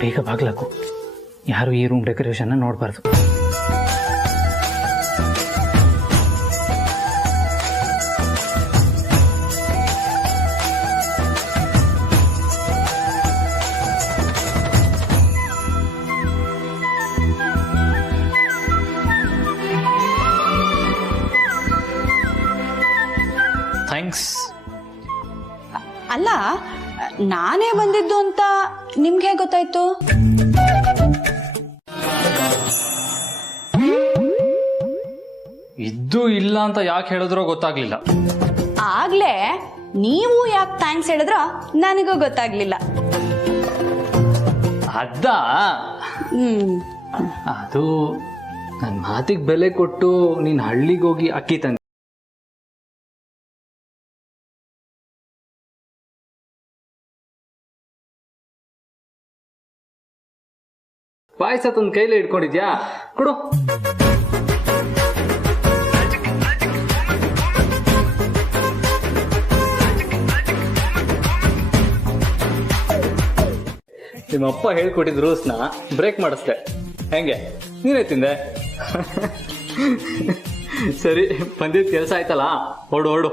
ಬೇಗ ಬಾಗ್ಲಾಕು. ಯಾರು ಈ ರೂಮ್ ಡೆಕೋರೇಷನ್ನ ನೋಡಬಾರ್ದು. ಥ್ಯಾಂಕ್ಸ್. ಅಲ್ಲ, ನಾನೇ ಬಂದಿದ್ದು ಅಂತ ನಿಮ್ಗೆ ಗೊತ್ತಾಯ್ತು? ಇದ್ದು ಇಲ್ಲ ಅಂತ ಯಾಕೆ ಹೇಳಿದ್ರೋ ಗೊತ್ತಾಗ್ಲಿಲ್ಲ. ಆಗ್ಲೇ ನೀವು ಯಾಕೆ ಥ್ಯಾಂಕ್ಸ್ ಹೇಳಿದ್ರೋ ನನಗೂ ಗೊತ್ತಾಗ್ಲಿಲ್ಲ. ಅದು ನನ್ನ ಮಾತಿಗೆ ಬೆಲೆ ಕೊಟ್ಟು ನೀನ್ ಹಳ್ಳಿಗೆ ಹೋಗಿ ಅಕ್ಕಿ ತಂದೆ. ಪಾಯಸ ತಂದು ಕೈಲೇ ಇಟ್ಕೊಂಡಿದ್ಯಾ? ಕೊಡು. ನಿಮ್ಮಪ್ಪ ಹೇಳ್ಕೊಟ್ಟಿದ್ ರೂಲ್ಸ್ನ ಬ್ರೇಕ್ ಮಾಡಿಸ್ದೆ. ಹೆಂಗೆ? ನೀನೇ ತಿಂದೆ. ಸರಿ, ಬಂದಿದ್ ಕೆಲಸ ಆಯ್ತಲ್ಲ, ಹೊಡು ಹೊಡು.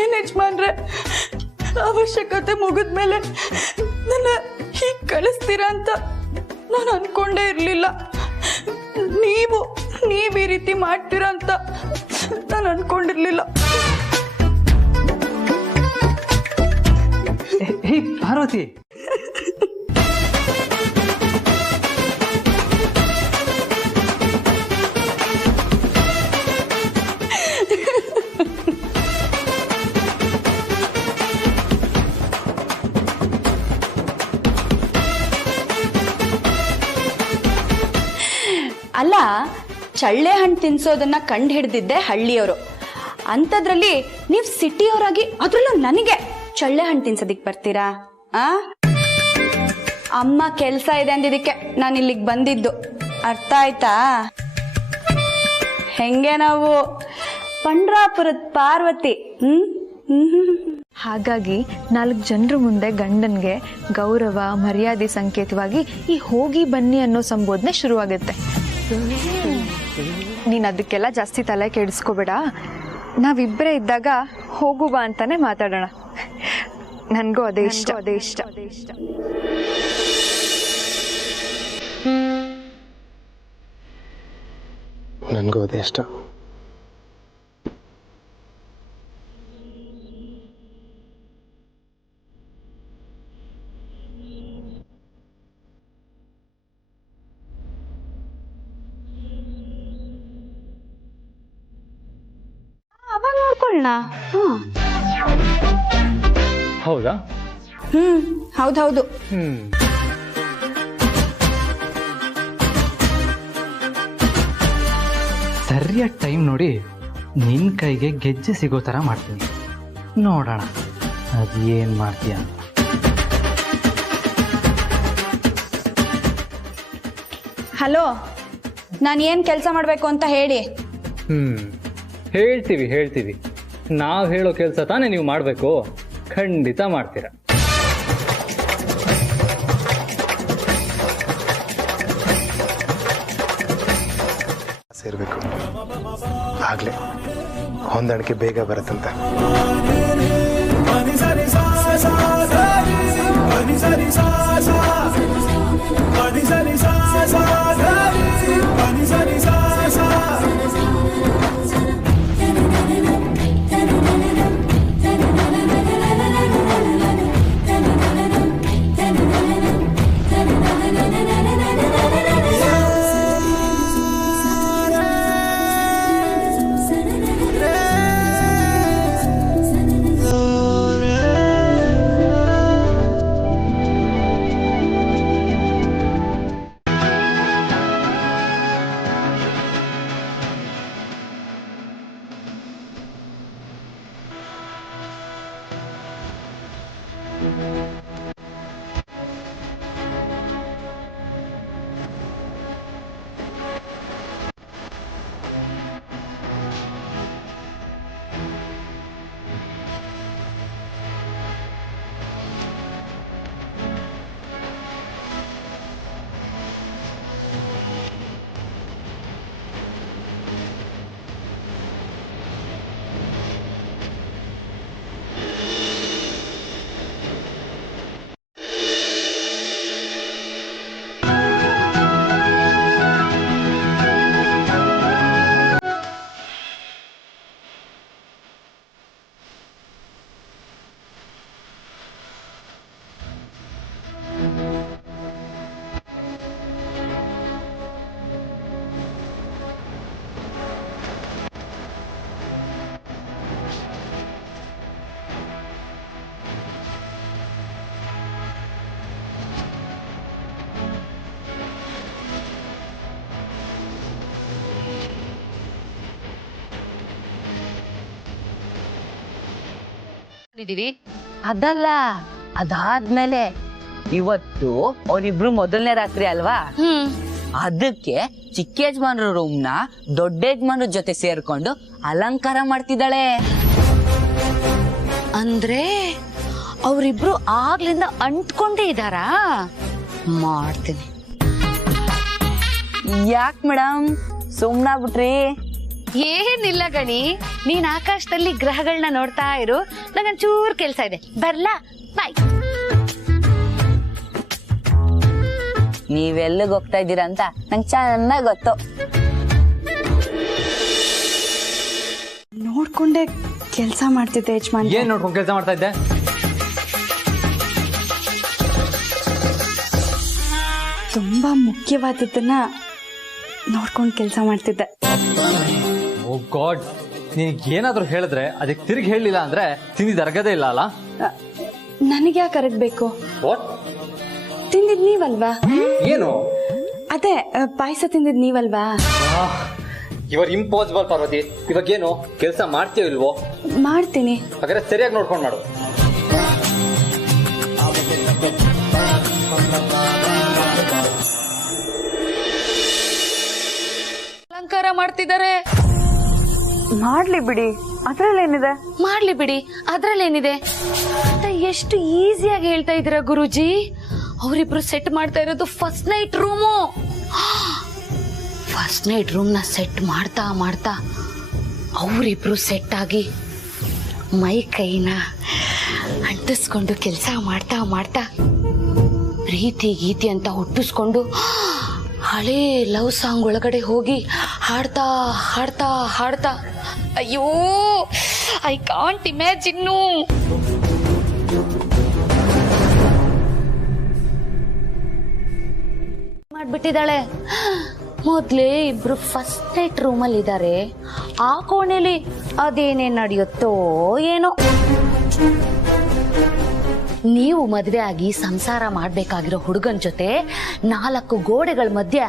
ಏನ್ ಯಜಮಾನ್ರೆ, ಅವಶ್ಯಕತೆ ಮುಗಿದ್ಮೇಲೆ ನನ್ನ ಹೀಗ್ ಕಳಿಸ್ತೀರಾ ಅಂತ ನಾನು ಅನ್ಕೊಂಡೇ ಇರ್ಲಿಲ್ಲ. ನೀವು ಈ ರೀತಿ ಮಾಡ್ತೀರಾ ಅಂತ ನಾನು ಅನ್ಕೊಂಡಿರ್ಲಿಲ್ಲ. ಪಾರ್ವತಿ, ಅಲ್ಲ, ಚಳ್ಳೆ ಹಣ್ಣು ತಿನ್ಸೋದನ್ನ ಕಂಡು ಹಿಡ್ದಿದ್ದೆ ಹಳ್ಳಿಯವರು. ಅಂಥದ್ರಲ್ಲಿ ನೀವು ಸಿಟಿಯವರಾಗಿ ಅದ್ರಲ್ಲೂ ನನಗೆ ಚಳ್ಳೆ ಹಣ್ಣು ತಿನ್ಸೋದಿಕ್ ಬರ್ತೀರಾ? ಅಮ್ಮ ಕೆಲಸ ಇದೆ ಅಂದಿದ್ದಕ್ಕೆ ನಾನು ಇಲ್ಲಿಗೆ ಬಂದಿದ್ದು, ಅರ್ಥ ಆಯ್ತಾ? ಹೆಂಗೆ ನಾವು ಪಂಡ್ರಾಪುರದ ಪಾರ್ವತಿ. ಹಾಗಾಗಿ 4 ಜನರ ಮುಂದೆ ಗಂಡನ್ಗೆ ಗೌರವ ಮರ್ಯಾದೆ ಸಂಕೇತವಾಗಿ ಈ ಹೋಗಿ ಬನ್ನಿ ಅನ್ನೋ ಸಂಬೋಧನೆ ಶುರುವಾಗುತ್ತೆ. ನೀನ್ ಅದಕ್ಕೆಲ್ಲ ಜಾಸ್ತಿ ತಲೆ ಕೆಡಿಸ್ಕೋಬೇಡ. ನಾವಿಬ್ಬರೇ ಇದ್ದಾಗ ಹೋಗು ಬಾ ಅಂತಾನೆ ಮಾತಾಡೋಣ. ನನ್ಗೂ ಅದೇ ಇಷ್ಟ. ನನಗೂ ಅದೇ ಇಷ್ಟ. ಅವಾಗ ನೋಡ್ಕೊಳ್ಳೋಣ. ಹೌದಾ? ಹೌದೌದು. ಸರಿಯಾದ ಟೈಮ್ ನೋಡಿ ನಿನ್ ಕೈಗೆ ಗೆಜ್ಜೆ ಸಿಗೋ ತರ ಮಾಡ್ತೀನಿ. ನೋಡೋಣ ಅದೇನ್ ಮಾಡ್ತೀಯ. ಹಲೋ, ನಾನು ಏನ್ ಕೆಲಸ ಮಾಡ್ಬೇಕು ಅಂತ ಹೇಳಿ. ಹೇಳ್ತೀವಿ. ನಾವ್ ಹೇಳೋ ಕೆಲಸ ತಾನೇ ನೀವು ಮಾಡ್ಬೇಕು. ಖಂಡಿತ ಮಾಡ್ತೀರಾ. ಸೇರ್ಬೇಕು, ಆಗ್ಲೇ ಹೊಂದಾಣಿಕೆ ಬೇಗ ಬರುತ್ತಂತ. ಇದೀವಿ ಅದಲ್ಲ, ಅದಾದ್ಮೇಲೆ ಇವತ್ತು ಅವ್ರಿಬ್ರು ಮೊದಲನೇ ರಾತ್ರಿ ಅಲ್ವಾ, ಅದಕ್ಕೆ ಚಿಕ್ಕ ಯಜಮಾನ್ರ ರೂಮ್ನ ದೊಡ್ಡ ಯಜಮಾನ್ರ ಜೊತೆ ಸೇರ್ಕೊಂಡು ಅಲಂಕಾರ ಮಾಡ್ತಿದ್ದಾಳೆ. ಅಂದ್ರೆ ಅವರಿಬ್ರು ಆಗ್ಲಿಂದ ಅಂಟ್ಕೊಂಡೇ ಇದ್ದಾರಾ? ಮಾಡ್ತೀನಿ. ಯಾಕ್ ಮೇಡಮ್ ಸುಮ್ನಾಗ್ಬಿಟ್ರಿ? ಏನಿಲ್ಲ ಗಣಿ, ನೀನ್ ಆಕಾಶದಲ್ಲಿ ಗ್ರಹಗಳನ್ನ ನೋಡ್ತಾ ಇರು, ನಂಗೊಂಚೂರ್ ಕೆಲ್ಸ ಇದೆ, ಬರ್ಲಾ? ಬಾಯ್. ನೀವೆಲ್ಲಿಗೆ ಹೋಗ್ತಾ ಇದ್ದೀರಾ ಅಂತ ನಂಗೆ ಚೆನ್ನಾಗ್ ಗೊತ್ತು. ನೋಡ್ಕೊಂಡೆ ಕೆಲಸ ಮಾಡ್ತಿದ್ದೆ ಯಜಮಾನ್. ಏನ್ ನೋಡ್ಕೊಂಡು ಕೆಲಸ ಮಾಡ್ತಾ ಇದ್ದೆ? ತುಂಬಾ ಮುಖ್ಯವಾದದ್ದನ್ನ ನೋಡ್ಕೊಂಡು ಕೆಲಸ ಮಾಡ್ತಿದ್ದೆ. ಓ ಗಾಡ್, ನಿನಗೆ ಏನಾದ್ರೂ ಹೇಳಿದ್ರೆ ಅದಕ್ಕೆ ತಿರುಗಿ ಹೇಳಲಿಲ್ಲ ಅಂದ್ರೆ ತಿಂದಿದ್ದು ಅರಗದೇ ಇಲ್ಲ ಅಲ್ಲ? ನನಗೆ ಯಾಕೆ ಅರಗಬೇಕು? ವಾಟ್? ತಿಂದಿದ್ ನೀವಲ್ವಾ? ಏನು? ಅದೇ ಪಾಯಸ ತಿಂದಿದ್ ನೀವಲ್ವಾ? ಇವರ್ ಇಂಪಾಸಿಬಲ್ ಪಾರ್ವತಿ. ಇವಾಗೇನು ಕೆಲಸ ಮಾಡ್ತೀಯೋ ಇಲ್ವೋ? ಮಾಡ್ತೀನಿ. ಹಾಗಾದ್ರೆ ಸರಿಯಾಗಿ ನೋಡ್ಕೊಂಡು ಮಾಡು. ಅಲಂಕಾರ ಮಾಡ್ತಿದ್ದಾರೆ. ಮಾಡ್ಲಿ ಬಿಡಿ, ಅದ್ರಲ್ಲೇನಿದೆ? ಮಾಡ್ಲಿ ಬಿಡಿ, ಅದ್ರಲ್ಲೇನಿದೆ ಅಂತ ಎಷ್ಟು ಈಸಿಯಾಗಿ ಹೇಳ್ತಾ ಇದೀರಾ ಗುರುಜಿ. ಅವರಿಬ್ರು ಸೆಟ್ ಮಾಡ್ತಾ ಇರೋದು first night room. First night room ನ ಸೆಟ್ ಮಾಡ್ತಾ ಮಾಡ್ತಾ ಅವರಿಬ್ರು ಸೆಟ್ ಆಗಿ ಮೈ ಕೈನ ಅಂಟಿಸ್ಕೊಂಡು ಕೆಲಸ ಮಾಡ್ತಾ ಮಾಡ್ತಾ ಪ್ರೀತಿ ಗೀತಿ ಅಂತ ಹುಟ್ಟಿಸ್ಕೊಂಡು ಹಳೇ ಲವ್ ಸಾಂಗ್ ಒಳಗಡೆ ಹೋಗಿ ಹಾಡ್ತಾ ಹಾಡ್ತಾ ಹಾಡ್ತಾ, ಅಯ್ಯೋ ಐ ಕಾಂಟ್ ಇಮ್ಯಾಜಿನ್ನು. ಮಾಡ್ಬಿಟ್ಟಿದ್ದಾಳೆ. ಮೊದ್ಲೇ ಇಬ್ರು ಫಸ್ಟ್ ನೈಟ್ ರೂಮಲ್ಲಿ ಇದ್ದಾರೆ, ಆ ಕೋಣೆಲಿ ಅದೇನೇನ್ ನಡೆಯುತ್ತೋ ಏನೋ. ನೀವು ಮದ್ವೆ ಆಗಿ ಸಂಸಾರ ಮಾಡ್ಬೇಕಾಗಿರೋ ಹುಡುಗನ್ ಜೊತೆ 4 ಗೋಡೆಗಳ ಮಧ್ಯೆ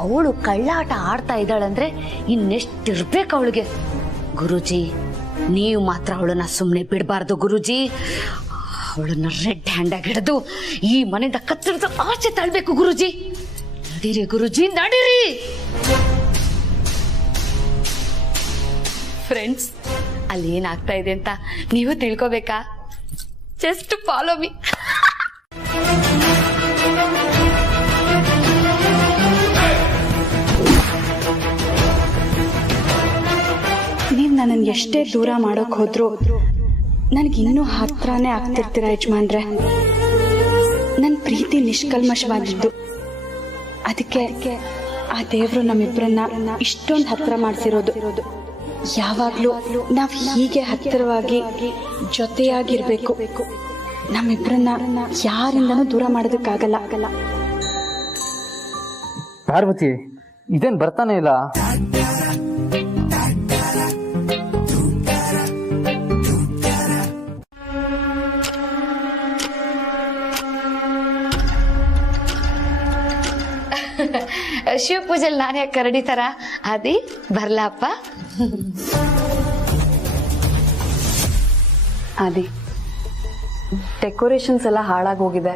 ಅವಳು ಕಳ್ಳಾಟ ಆಡ್ತಾ ಇದ್ದಾಳಂದ್ರೆ ಇನ್ನೆಷ್ಟಿರ್ಬೇಕು ಅವಳಿಗೆ. ಗುರುಜಿ, ನೀವು ಮಾತ್ರ ಅವಳನ್ನ ಸುಮ್ಮನೆ ಬಿಡಬಾರ್ದು ಗುರುಜಿ. ಅವಳನ್ನ ರೆಡ್ ಹ್ಯಾಂಡ್ ಆಗಿ ಹಿಡಿದು ಈ ಮನೆಯಿಂದ ಕತ್ತರಿದು ಆಚೆ ತಳ್ಬೇಕು ಗುರುಜಿ. ನಡೀರಿ ಗುರುಜಿ, ನಡೀರಿ. ಫ್ರೆಂಡ್ಸ್, ಅಲ್ಲಿ ಏನಾಗ್ತಾ ಇದೆ ಅಂತ ನೀವು ತಿಳ್ಕೊಬೇಕಾ? Just follow me. ನೀವ್ ನನ್ನನ್ನು ಎಷ್ಟೇ ದೂರ ಮಾಡೋಕ್ ಹೋದ್ರು ನನಗಿನ್ನೂ ಹತ್ರನೇ ಆಗ್ತಿರ್ತೀರ ಯಜಮಾನ್ರೆ. ನನ್ನ ಪ್ರೀತಿ ನಿಷ್ಕಲ್ಮಶವಾಗಿದ್ದು, ಅದಕ್ಕೆ ಆ ದೇವ್ರು ನಮ್ಮಿಬ್ಬರನ್ನ ಇಷ್ಟೊಂದು ಹತ್ರ ಮಾಡಿಸಿರೋದು. ಯಾವಾಗ್ಲೂ ನಾವ್ ಹೀಗೆ ಹತ್ತಿರವಾಗಿ ಜೊತೆಯಾಗಿರ್ಬೇಕು. ನಮ್ಮಿಬ್ಬರನ್ನ ಯಾರಿಂದನೂ ದೂರ ಮಾಡೋದಕ್ಕಾಗಲ್ಲ. ಪಾರ್ವತಿ, ಇದೇನ್ ಬರ್ತಾನೆ ಇಲ್ಲ? ಶಿವ ಪೂಜೆಲ್ ನಾನು ಯಾಕೆ ಕರಡಿತಾರ? ಅದಿ ಬರ್ಲಪ್ಪ. ಅದಿ, ಡೆಕೋರೇಷನ್ಸ್ ಎಲ್ಲ ಹಾಳಾಗೋಗಿದೆ,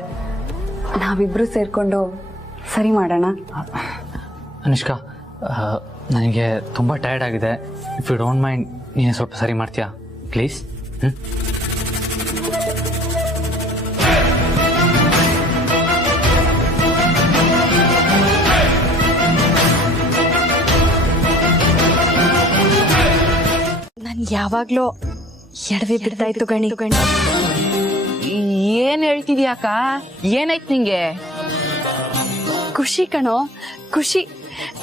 ನಾವಿಬ್ರು ಸೇರ್ಕೊಂಡು ಸರಿ ಮಾಡೋಣ. ಅನುಷ್ಕಾ, ನನಗೆ ತುಂಬ ಟಯರ್ಡ್ ಆಗಿದೆ. ಇಫ್ ಯು ಡೋಂಟ್ ಮೈಂಡ್, ನೀನು ಸ್ವಲ್ಪ ಸರಿ ಮಾಡ್ತೀಯಾ ಪ್ಲೀಸ್? ನನ್ ಯಾವಾಗ್ಲೂ ಎಡವಿ ಬಿಡ್ತಾಯ್ತು ಗಣಿ. ಏನ್ ಹೇಳ್ತಿದ್ಯಾಕ? ಏನಾಯ್ತು ನಿಂಗೆ? ಖುಷಿ ಕಣೋ, ಖುಷಿ.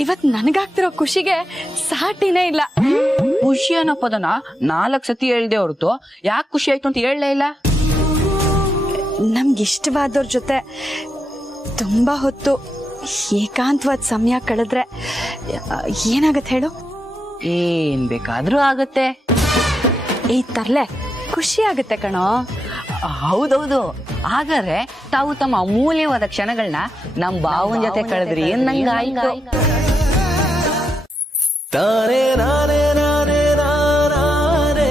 ಇವತ್ ನನಗಾಗ್ತಿರೋ ಖುಷಿಗೆ ಸಾಟಿನೇ ಇಲ್ಲ. ಖುಷಿ ಅನ್ನೋ ಪದನ 4 ಸತಿ ಹೇಳ್ದೆ ಹೊರತು ಯಾಕೆ ಖುಷಿ ಆಯ್ತು ಅಂತ ಹೇಳಲೇ ಇಲ್ಲ. ನಮ್ಗಿಷ್ಟವಾದವ್ರ ಜೊತೆ ತುಂಬಾ ಹೊತ್ತು ಏಕಾಂತವಾದ ಸಮಯ ಕಳೆದ್ರೆ ಏನಾಗತ್ತೆ ಹೇಳು? ಏನ್ ಬೇಕಾದ್ರೂ ಆಗತ್ತೆ. ಈ ತರ್ಲೆ ಖುಷಿ ಆಗತ್ತೆ ಕಣೋ. ಹೌದೌದು. ಹಾಗಾದ್ರೆ ತಾವು ತಮ್ಮ ಅಮೂಲ್ಯವಾದ ಕ್ಷಣಗಳನ್ನ ನಮ್ ಭಾವನ ಜೊತೆ ಕಳೆದ್ರಿ ನಂಗಾಯ್ತು. ತಾನೇ ನಾನೇ ನಾನೇ ನಾನೇ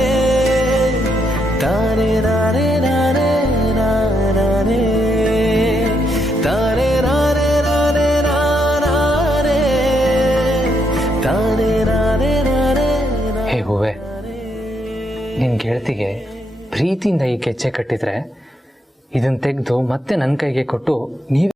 ತಾನೇ ಹೇ ಹೂವೆ, ನಿನ್ನ ಗೆಳತಿಗೆ ಪ್ರೀತಿಯಿಂದ ಈ ಗೆಜ್ಜೆ ಕಟ್ಟಿದ್ರೆ ಇದನ್ನ ತೆಗೆದು ಮತ್ತೆ ನನ್ನ ಕೈಗೆ ಕೊಟ್ಟು ನೀವು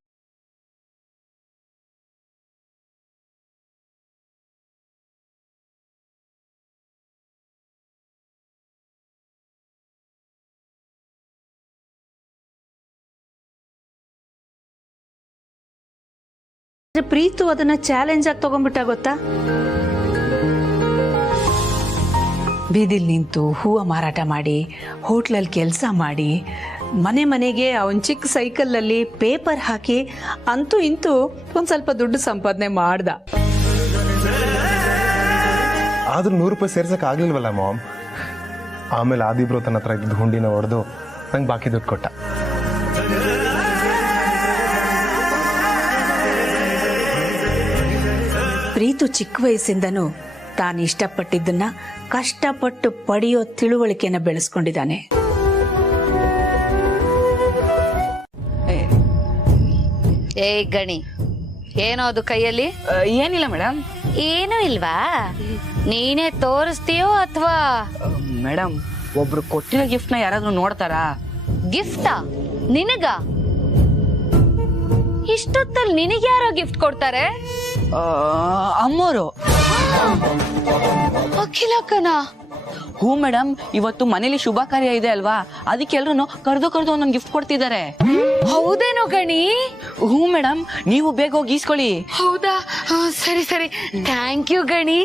ಪ್ರೀತು ಅದನ್ನ ಚಾಲೆಂಜ್ ಆಗಿ ತಗೊಂಡ್ಬಿಟ್ಟ ಗೊತ್ತಾ. ಬೀದಿಲ್ ನಿಂತು ಹೂವು ಮಾರಾಟ ಮಾಡಿ, ಹೋಟ್ಲಲ್ಲಿ ಕೆಲಸ ಮಾಡಿ, ಮನೆ ಮನೆಗೆ ಅವನ್ ಚಿಕ್ಕ ಸೈಕಲಲ್ಲಿ ಪೇಪರ್ ಹಾಕಿ ಅಂತೂ ಇಂತೂ ಒಂದ್ ಸ್ವಲ್ಪ ದುಡ್ಡು ಸಂಪಾದನೆ ಮಾಡ್ದ. ಆದ್ರೂ 100 ರೂಪಾಯಿ ಸೇರ್ಸಕ್ ಆಗ್ಲಿಲ್ವಲ್ಲ ಮಾಮ್. ಆಮೇಲೆ ಆದಿಬ್ರು ತನ್ನ ಹತ್ರ ಇದ್ದ ಹುಂಡಿನ ಹೊಡೆದು ನಂಗೆ ಬಾಕಿ ದುಡ್ಡು ಕೊಟ್ಟ. ಪ್ರೀತು ಚಿಕ್ಕ ವಯಸ್ಸಿಂದನೂ ತಾನು ಇಷ್ಟಪಟ್ಟಿದ್ದನ್ನ ಕಷ್ಟಪಟ್ಟು ಪಡೆಯೋ ತಿಳುವಳಿಕೆನ ಬೆಳೆಸ್ಕೊಂಡಿದ್ದಾನೆ. ಏ ಗಣಿ, ಏನೋ ಅದು ಕೈಯಲ್ಲಿ? ಏನಿಲ್ಲ ಮೇಡಮ್. ಏನೂ ಇಲ್ವಾ? ನೀನೇ ತೋರಿಸ್ತೀಯೋ ಅಥವಾ? ಮೇಡಮ್, ಒಬ್ರು ಕೊಟ್ಟಿರೋ ಗಿಫ್ಟ್ ನ ಯಾರಾದ್ರೂ ನೋಡ್ತಾರಾ? ಗಿಫ್ಟಾ? ನಿನಗ? ಇಷ್ಟೊತ್ತಲ್ಲಿ ನಿನಗೆ ಯಾರೋ ಗಿಫ್ಟ್ ಕೊಡ್ತಾರೆ? ಅಮ್ಮೋರು. ಅಖಿಲಕ್ಕನ? ಹೂ ಮೇಡಮ್, ಇವತ್ತು ಮನೇಲಿ ಶುಭ ಕಾರ್ಯ ಇದೆ ಅಲ್ವಾ, ಅದಕ್ಕೆ ಎಲ್ರು ಕರೆದು ಒಂದೊಂದು ಗಿಫ್ಟ್ ಕೊಡ್ತಿದ್ದಾರೆ. ಹೌದೇನೋ ಗಣಿ? ಹೂ ಮೇಡಮ್, ನೀವು ಬೇಗ ಹೋಗಿ ಈಸ್ಕೊಳ್ಳಿ. ಹೌದಾ? ಸರಿ ಸರಿ, ಥ್ಯಾಂಕ್ ಯು ಗಣಿ.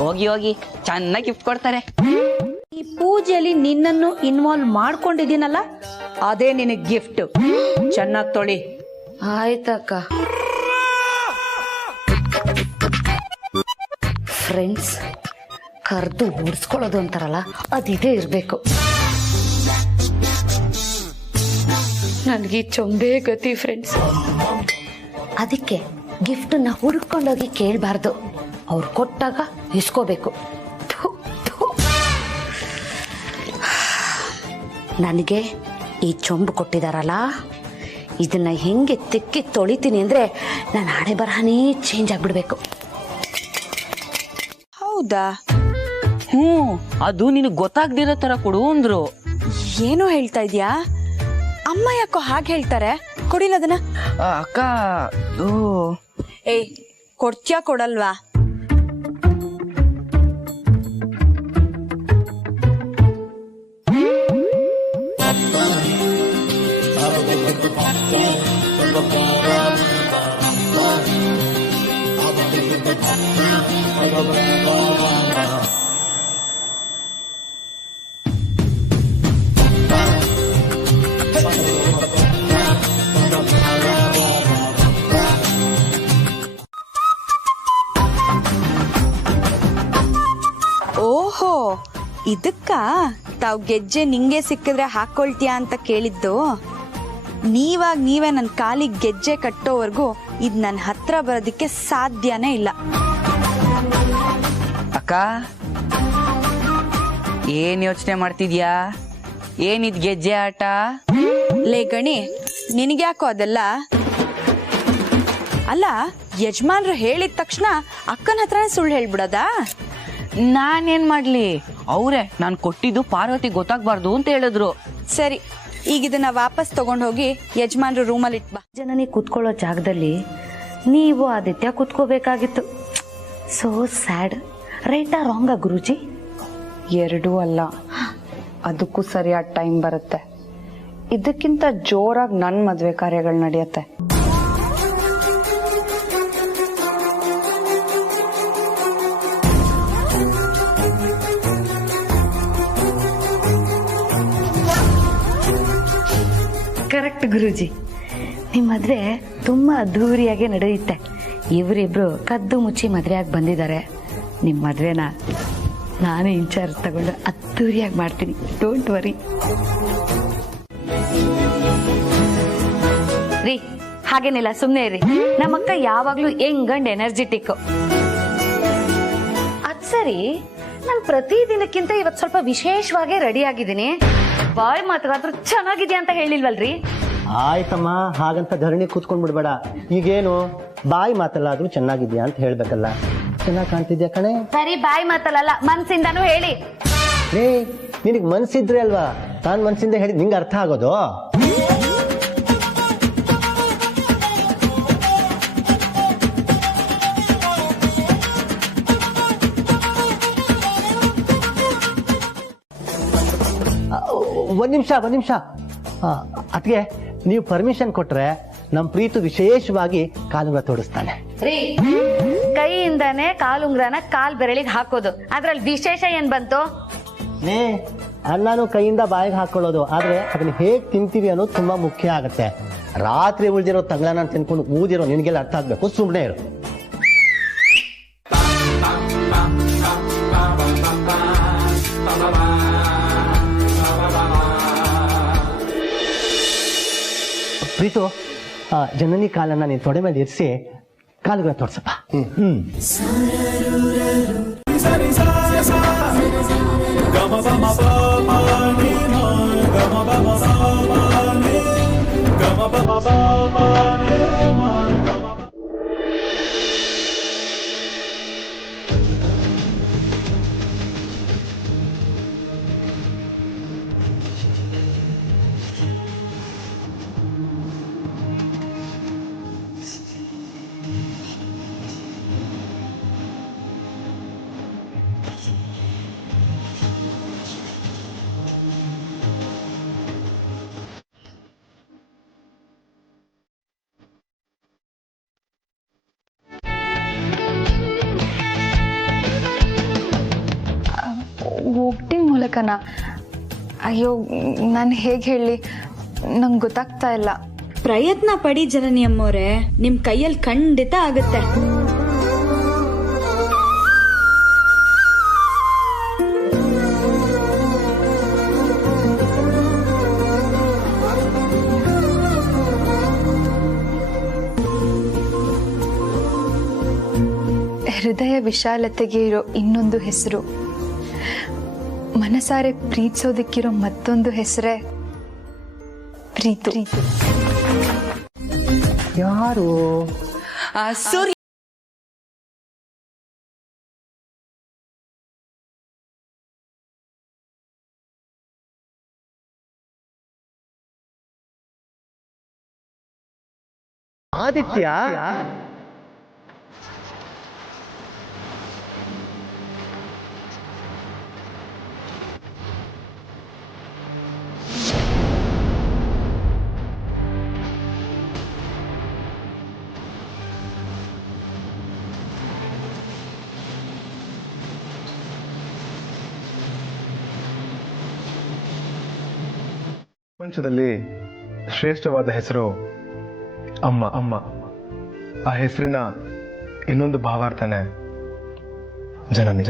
ಹೋಗಿ ಹೋಗಿ, ಚೆನ್ನಾಗಿ ಗಿಫ್ಟ್ ಕೊಡ್ತಾರೆ. ಈ ಪೂಜೆಯಲ್ಲಿ ನಿನ್ನನ್ನು ಇನ್ವಾಲ್ವ್ ಮಾಡ್ಕೊಂಡಿದ್ದೀನಲ್ಲ, ಅದೇ ನಿನಗೆ ಗಿಫ್ಟ್. ಚೆನ್ನಾಗಿ ತೊಳಿ. ಆಯ್ತಕ್ಕ. ಫ್ರೆಂಡ್ಸ್, ಕರ್ದು ಉಡ್ಸ್ಕೊಳ್ಳೋದು ಅಂತಾರಲ್ಲ, ಅದಿದೇ ಇರ್ಬೇಕು. ನನ್ಗೆ ಚೊಂಬೆ ಗತಿ ಫ್ರೆಂಡ್ಸ್. ಅದಕ್ಕೆ ಗಿಫ್ಟ್ ನ ಹುಡ್ಕೊಂಡೋಗಿ ಕೇಳಬಾರ್ದು, ಅವ್ರು ಕೊಟ್ಟಾಗ ಇಸ್ಕೋಬೇಕು. ನನಗೆ ಈ ಚೊಂಬು ಕೊಟ್ಟಿದಾರಲ್ಲ, ಇದನ್ನ ಹೆಂಗೆ ತಿಕ್ಕಿ ತೊಳಿತೀನಿ ಅಂದ್ರೆ ನಾನು ಹಣೆ ಬರಹನೇ ಚೇಂಜ್ ಆಗ್ಬಿಡ್ಬೇಕು. ಹೌದಾ? ಅದು ನಿನಗೆ ಗೊತ್ತಾಗ್ದಿರೋ ತರ ಕೊಡು ಅಂದ್ರು. ಏನೋ ಹೇಳ್ತಾ ಇದ್ಯಾ? ಅಮ್ಮ ಯಾಕೋ ಹಾಗೆ ಹೇಳ್ತಾರೆ? ಕೊಡಿಲ್ಲ ಅದನ್ನ. ಅಕ್ಕ, ಏಯ್, ಕೊಡ್ತ್ಯಾ ಕೊಡಲ್ವಾ? ಓಹೋ, ಇದಕ್ಕ ತಾವ್ ಗೆಜ್ಜೆ ನಿಂಗೆ ಸಿಕ್ಕಿದ್ರೆ ಹಾಕೊಳ್ತೀಯಾ ಅಂತ ಕೇಳಿದ್ದು. ನೀವೇ ನನ್ನ ಕಾಲಿಗೆ ಗೆಜ್ಜೆ ಕಟ್ಟೋವರೆಗೂ ಇದ್ ನನ್ನ ಹತ್ರ ಬರೋದಿಕ್ಕೆ ಸಾಧ್ಯನೇ ಇಲ್ಲ. ಅಕ್ಕ, ಏನ್ ಯೋಚನೆ ಮಾಡ್ತಿದ್ಯಾ? ಏನಿದ್ ಗೆಜ್ಜೆ ಆಟ? ಲೇ ಗಣಿ, ನಿನಗ್ಯಾಕೋ ಅದೆಲ್ಲ? ಅಲ್ಲ, ಯಜಮಾನ್ರು ಹೇಳಿದ ತಕ್ಷಣ ಅಕ್ಕನ ಹತ್ರನೇ ಸುಳ್ಳು ಹೇಳ್ಬಿಡೋದಾ? ನಾನೇನ್ ಮಾಡ್ಲಿ? ಅವ್ರೆ ನಾನ್ ಕೊಟ್ಟಿದ್ದು ಪಾರ್ವತಿ ಗೊತ್ತಾಗ್ಬಾರ್ದು ಅಂತ ಹೇಳಿದ್ರು. ಸರಿ, ಈಗ ಇದನ್ನ ವಾಪಸ್ ತಗೊಂಡ್ ಹೋಗಿ ಯಜಮಾನ್ರು ರೂಮಲ್ಲಿ ಇಟ್ಬಾ. ಜನನಿ ಕೂತ್ಕೊಳ್ಳೋ ಜಾಗದಲ್ಲಿ ನೀವು ಆದಿತ್ಯ ಕೂತ್ಕೋಬೇಕಾಗಿತ್ತು. So sad. ರೈಟಾ ರಾಂಗಾ ಗುರುಜಿ? ಎರಡೂ ಅಲ್ಲ, ಅದಕ್ಕೂ ಸರಿಯಾದ ಟೈಮ್ ಬರುತ್ತೆ. ಇದಕ್ಕಿಂತ ಜೋರಾಗಿ ನನ್ನ ಮದುವೆ ಕಾರ್ಯಗಳು ನಡೆಯುತ್ತೆ. ಕರೆಕ್ಟ್ ಗುರುಜಿ, ನಿಮ್ಮ ಮದುವೆ ತುಂಬಾ ಅದ್ಧೂರಿಯಾಗಿ ನಡೆಯುತ್ತೆ. ಇವರಿಬ್ರು ಕದ್ದು ಮುಚ್ಚಿ ಮದುವೆಯಾಗಿ ಬಂದಿದ್ದಾರೆ. ನಿಮ್ಮ ಮದುವೆನ ನಾನೇ ಇನ್ಚಾರ್ಜ್ ತಗೊಂಡು ಅದ್ದೂರಿಯಾಗಿ ಮಾಡ್ತೀನಿ. ಡೋಂಟ್ ವರಿ ರೀ. ಹಾಗೇನಿಲ್ಲ, ಸುಮ್ಮನೆ ಇರಿ. ನಮ್ಮಕ್ಕ ಯಾವಾಗ್ಲೂ ಯಂಗ್ ಅಂಡ್ ಎನರ್ಜೆಟಿಕ್. ಅದ್ ಸರಿ, ನಾನು ಪ್ರತಿದಿನಕ್ಕಿಂತ ಇವತ್ತು ಸ್ವಲ್ಪ ವಿಶೇಷವಾಗಿ ರೆಡಿ ಆಗಿದ್ದೀನಿ. ಬಾಯ್ ಮಾತಾದ್ರೂ ಚೆನ್ನಾಗಿದೆ ಅಂತ ಹೇಳಿಲ್ವಲ್ರಿ? ಆಯ್ತಮ್ಮ, ಹಾಗಂತ ಧರಣಿ ಕೂತ್ಕೊಂಡ್ ಬಿಡ್ಬೇಡ. ಈಗೇನು ಬಾಯಿ ಮಾತಲ್ಲಾದ್ರೂ ಚೆನ್ನಾಗಿದ್ಯಾ ಅಂತ ಹೇಳ್ಬೇಕಲ್ಲ. ಚೆನ್ನಾಗಿ ಕಾಣ್ತಿದ್ಯಾ ಕಣೆ. ಬರೀ ಬಾಯಿ ಮಾತಲ್ಲ, ಮನ್ಸಿಂದಾನು ಹೇಳಿ. ರೇ, ನಿನಗೆ ಮನ್ಸಿದ್ರೆ ಅಲ್ವಾ ನಾನು ಮನ್ಸಿಂದ ಹೇಳಿ ನಿಂಗೆ ಅರ್ಥ ಆಗೋದು. ಒಂದ್ ನಿಮಿಷ ಅದಕ್ಕೆ ನೀವು ಪರ್ಮಿಷನ್ ಕೊಟ್ರೆ ನಮ್ಮ ಪ್ರೀತು ವಿಶೇಷವಾಗಿ ಕಾಲುಂಗ್ರ ತೋರಿಸ್ತಾನೆ. ಕೈಯಿಂದಾನೆ ಕಾಲುಂಗ್ರನ ಕಾಲ್ ಬೆರಳಿಗೆ ಹಾಕೋದು, ಅದ್ರಲ್ಲಿ ವಿಶೇಷ ಏನ್ ಬಂತು? ಅನ್ನನು ಕೈಯಿಂದ ಬಾಯಿಗೆ ಹಾಕೊಳ್ಳೋದು, ಆದ್ರೆ ಅದನ್ನ ಹೇಗ್ ತಿಂತೀವಿ ಅನ್ನೋದು ತುಂಬಾ ಮುಖ್ಯ ಆಗುತ್ತೆ. ರಾತ್ರಿ ಉಳಿದಿರೋ ತಗ್ಲಾನ ತಿನ್ಕೊಂಡು ಊದಿರೋ ನಿನ್ಗೆಲ್ಲ ಅರ್ಥ ಆಗ್ಬೇಕು, ಸುಮ್ಮನೆ ಇರು. ಪ್ರೀತು, ಜನನಿ ಕಾಲನ್ನ ನೀನ್ ತೊಡೆ ಮೇಲೆ ಇರಿಸಿ ಕಾಲುಗಳ ತೋರ್ಸಪ್ಪ. ಒಗ್ಟಿಂಗ್ ಮೂಲಕನಾ? ಅಯ್ಯೋ, ನಾನು ಹೇಗೆ ಹೇಳಿ, ನಂಗೆ ಗೊತ್ತಾಗ್ತಾ ಇಲ್ಲ. ಪ್ರಯತ್ನ ಪಡಿ ಜನನಿ ಅಮ್ಮೋರೆ, ನಿಮ್ ಕೈಯಲ್ಲಿ ಖಂಡಿತ ಆಗುತ್ತೆ. ಹೃದಯ ವಿಶಾಲತೆಗೆ ಇರೋ ಇನ್ನೊಂದು ಹೆಸರು, ಮನಸಾರೆ ಪ್ರೀತಿಸೋದಕ್ಕಿರೋ ಮತ್ತೊಂದು ಹೆಸರೇ ಪ್ರೀತು. ಯಾರು? ಆದಿತ್ಯ? ಪ್ರಪಂಚದಲ್ಲಿ ಶ್ರೇಷ್ಠವಾದ ಹೆಸರು ಅಮ್ಮ. ಆ ಹೆಸರಿನ ಇನ್ನೊಂದು ಭಾವಾರ್ಥನೆ ಜನನಿ.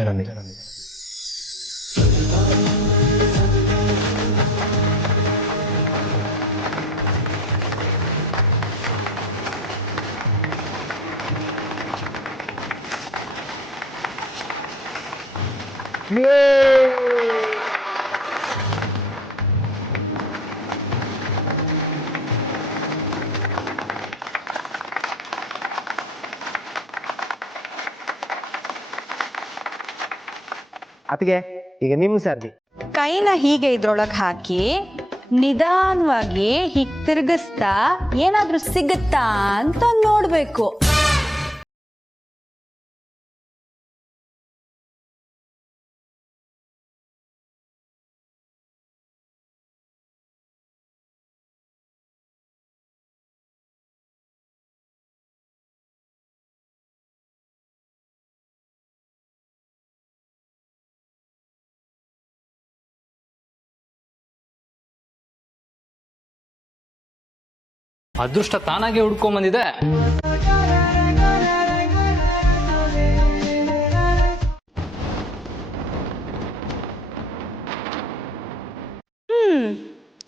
ಅದಕ್ಕೆ ಈಗ ನಿಮ್ ಸರ್ದಿ. ಕೈನ ಹೀಗೆ ಇದ್ರೊಳಗೆ ಹಾಕಿ ನಿಧಾನವಾಗಿ ಹೀಗೆ ತಿರುಗಿಸ್ತಾ ಏನಾದ್ರೂ ಸಿಗುತ್ತಾ ಅಂತ ನೋಡ್ಬೇಕು. ಅದೃಷ್ಟ ತಾನಾಗೆ ಹುಡ್ಕೊಂಡ್ ಬಂದಿದೆ.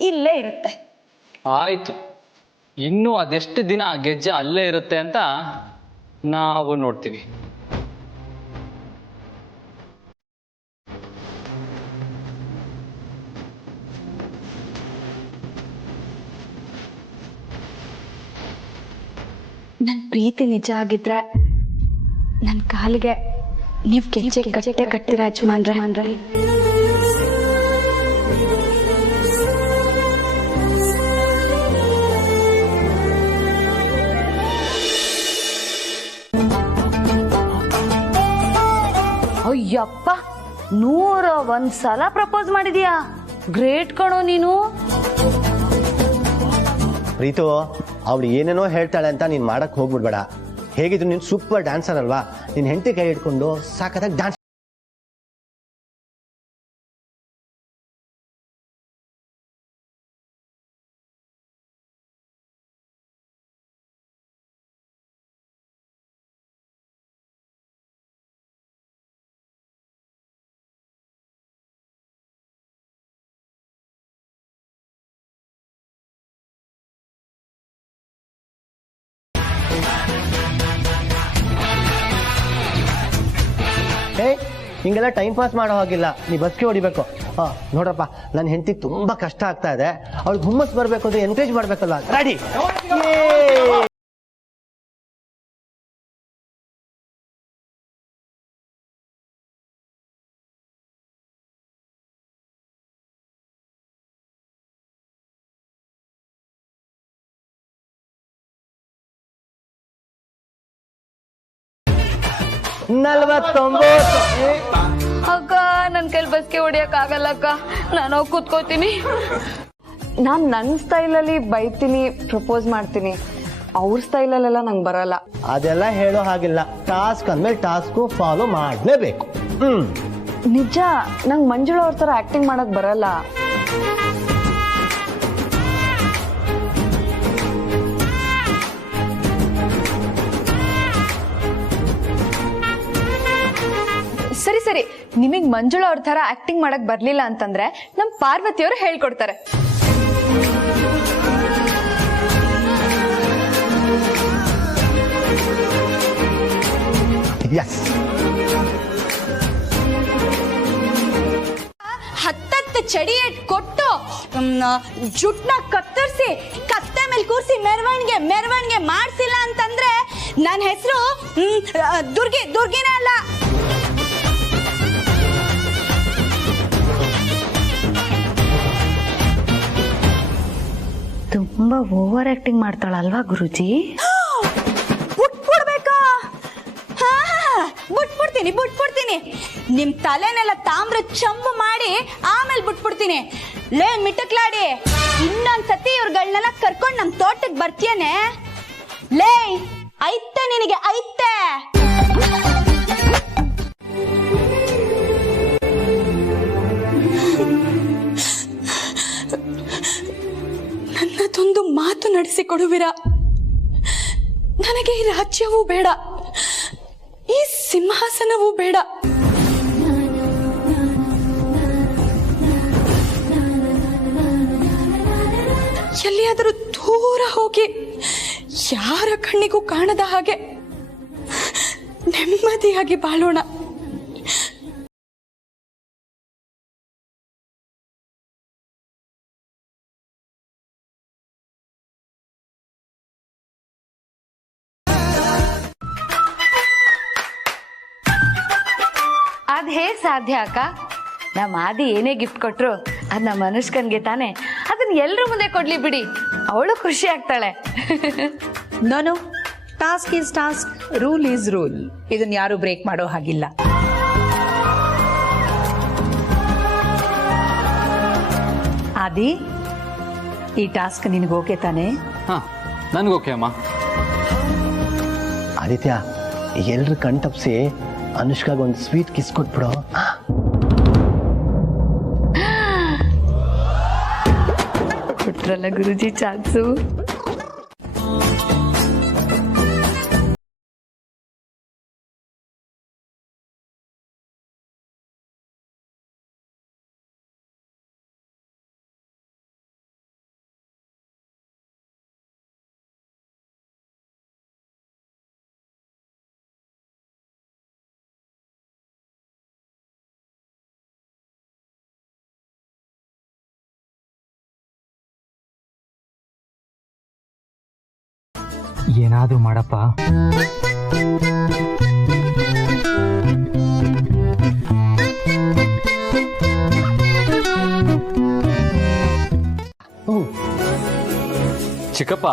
ಇಲ್ಲೇ ಇರುತ್ತೆ. ಆಯ್ತು, ಇನ್ನು ಅದೆಷ್ಟು ದಿನ ಆ ಗೆಜ್ಜೆ ಅಲ್ಲೇ ಇರುತ್ತೆ ಅಂತ ನಾವು ನೋಡ್ತೀವಿ. ನನ್ನ ಪ್ರೀತಿ ನಿಜ ಆಗಿದ್ರೆ ನನ್ನ ಕಾಲಿಗೆ ನೀವು ಗೆಜ್ಜೆ ಕಟ್ಟಿರ ಯಜಮಾನ್ರೆ. ಅಯ್ಯಪ್ಪ 101 ಸಲ ಪ್ರಪೋಸ್ ಮಾಡಿದ್ಯಾ, ಗ್ರೇಟ್ ಕಣೋ ನೀನು. ಪ್ರೀತು ಅವಳು ಏನೇನೋ ಹೇಳ್ತಾಳೆ ಅಂತ ನೀನು ಮಾಡಕ್ ಹೋಗ್ಬಿಡ್ಬೇಡ. ಹೇಗಿದ್ರು ನೀನು ಸೂಪರ್ ಡ್ಯಾನ್ಸರ್ ಅಲ್ವಾ, ನಿನ್ನ ಹೆಂಡತಿ ಕೈ ಹಿಡ್ಕೊಂಡು ಸಾಕತ್ತಾಗಿ ಡ್ಯಾನ್ಸ್. ಹಿಂಗೆಲ್ಲ ಟೈಮ್ ಪಾಸ್ ಮಾಡೋ ಹಾಗಿಲ್ಲ, ನೀ ಬಸ್ಗೆ ಹೊಡಿಬೇಕು. ನೋಡ್ರಪ್ಪ, ನನ್ನ ಹೆಂಡತಿಗೆ ತುಂಬಾ ಕಷ್ಟ ಆಗ್ತಾ ಇದೆ, ಅವಳಿಗೆ ಹುಮ್ಮಸ್ ಬರ್ಬೇಕು ಅಂದ್ರೆ ಎನ್ಕರೇಜ್ ಮಾಡ್ಬೇಕಲ್ಲ. ರೆಡಿ? ಅಕ್ಕ ನನ್ ಕೈಲಿ ಬಸ್ಗೆ ಹೊಡಿಯಕ್ ಆಗಲ್ಲ ಅಕ್ಕ, ನಾನು ಕೂತ್ಕೋತೀನಿ. ನಾನ್ ನನ್ನ ಸ್ಟೈಲಲ್ಲಿ ಬೈತೀನಿ, ಪ್ರಪೋಸ್ ಮಾಡ್ತೀನಿ. ಅವ್ರ ಸ್ಟೈಲಲ್ಲೆಲ್ಲ ನಂಗೆ ಬರಲ್ಲ. ಅದೆಲ್ಲ ಹೇಳೋ ಹಾಗಿಲ್ಲ, ಟಾಸ್ಕ್ ಅಂದ್ಮೇಲೆ ಟಾಸ್ಕು ಫಾಲೋ ಮಾಡಲೇಬೇಕು. ನಿಜ, ನಂಗೆ ಮಂಜುಳಾ ಅವ್ರ ತರ ಆಕ್ಟಿಂಗ್ ಮಾಡಕ್ ಬರಲ್ಲ. ಸರಿ ಸರಿ, ನಿಮಗ್ ಮಂಜುಳಾ ಅವ್ರ ತರ ಆಕ್ಟಿಂಗ್ ಮಾಡಕ್ ಬರ್ಲಿಲ್ಲ ಅಂತಂದ್ರೆ ನಮ್ ಪಾರ್ವತಿ ಅವರು ಹೇಳ್ಕೊಡ್ತಾರೆ. ಹತ್ತತ್ತು ಚಡಿ ಕೊಟ್ಟು ಜುಟ್ನ ಕತ್ತರಿಸಿ ಕತ್ತೆ ಮೇಲೆ ಕೂರಿಸಿ ಮೆರವಣಿಗೆ ಮಾಡ್ಸಿಲ್ಲ ಅಂತಂದ್ರೆ ನನ್ನ ಹೆಸರು ದುರ್ಗಿನೇ ಅಲ್ಲ. ತುಂಬಾ ಓವರ್ ಆಕ್ಟಿಂಗ್ ಮಾಡ್ತಾಳಲ್ವಾ ಗುರುಜಿ? ಬಿಟ್ಬಿಡ್ಬೇಕಾ? ಬಿಟ್ಬಿಡ್ತೀನಿ. ನಿಮ್ ತಲೆನೆಲ್ಲ ತಾಮ್ರ ಚಂಬು ಮಾಡಿ ಆಮೇಲೆ ಬಿಟ್ಬಿಡ್ತೀನಿ. ಲೇ ಮಿಟಕ್ಲಾಡಿ, ಇನ್ನೊಂದ್ಸತಿ ಇವ್ರಗಳನ್ನೆಲ್ಲ ಕರ್ಕೊಂಡು ನಮ್ ತೋಟಕ್ಕೆ ಬರ್ತೀಯನೆ? ಲೇ ಐತೆ ನಿನಗೆ ಐತೆ. ನನ್ನದೊಂದು ಮಾತು ನಡೆಸಿಕೊಡುವಿರಾ? ನನಗೆ ಈ ರಾಜ್ಯವೂ ಬೇಡ, ಈ ಸಿಂಹಾಸನವೂ ಬೇಡ. ಎಲ್ಲಿಯಾದರೂ ದೂರ ಹೋಗಿ ಯಾರ ಕಣ್ಣಿಗೂ ಕಾಣದ ಹಾಗೆ ನೆಮ್ಮದಿಯಾಗಿ ಬಾಳೋಣ. ಅದ್ ಹೇಗ್ ಸಾಧ್ಯ ಅಕ್ಕ? ನಮ್ಮ ಆದಿ ಏನೇ ಗಿಫ್ಟ್ ಕೊಟ್ರು ಅದ್ ನಮ್ಮ ಅನುಷ್ಕನ್ಗೆ ತಾನೆ, ಅದನ್ನ ಎಲ್ರ ಮುಂದೆ ಕೊಡ್ಲಿ ಬಿಡಿ, ಅವಳು ಖುಷಿ ಆಗ್ತಾಳೆ. No, task is task, rule is rule. ಇದನ್ನ ಯಾರು ಬ್ರೇಕ್ ಮಾಡೋ ಹಾಗಿಲ್ಲ. ಆದಿ, ಈ ಟಾಸ್ಕ್ ನಿನಗೆ ಓಕೆ ತಾನೆ? ನನ್ಗೋಕೆ ಅಮ್ಮ. ಆದಿತ್ಯ, ಎಲ್ರು ಕಣ್ತಪ್ಸಿ ಅನುಷ್ಕಾಗ ಒಂದು ಸ್ವೀಟ್ ಕಿಸ್ ಕೊಟ್ಬಿಡೋ. ಕೊಟ್ರಲ್ಲ ಗುರುಜಿ ಚಾನ್ಸು. ಏನಾದರೂ ಮಾಡಪ್ಪ. ಚಿಕ್ಕಪ್ಪ,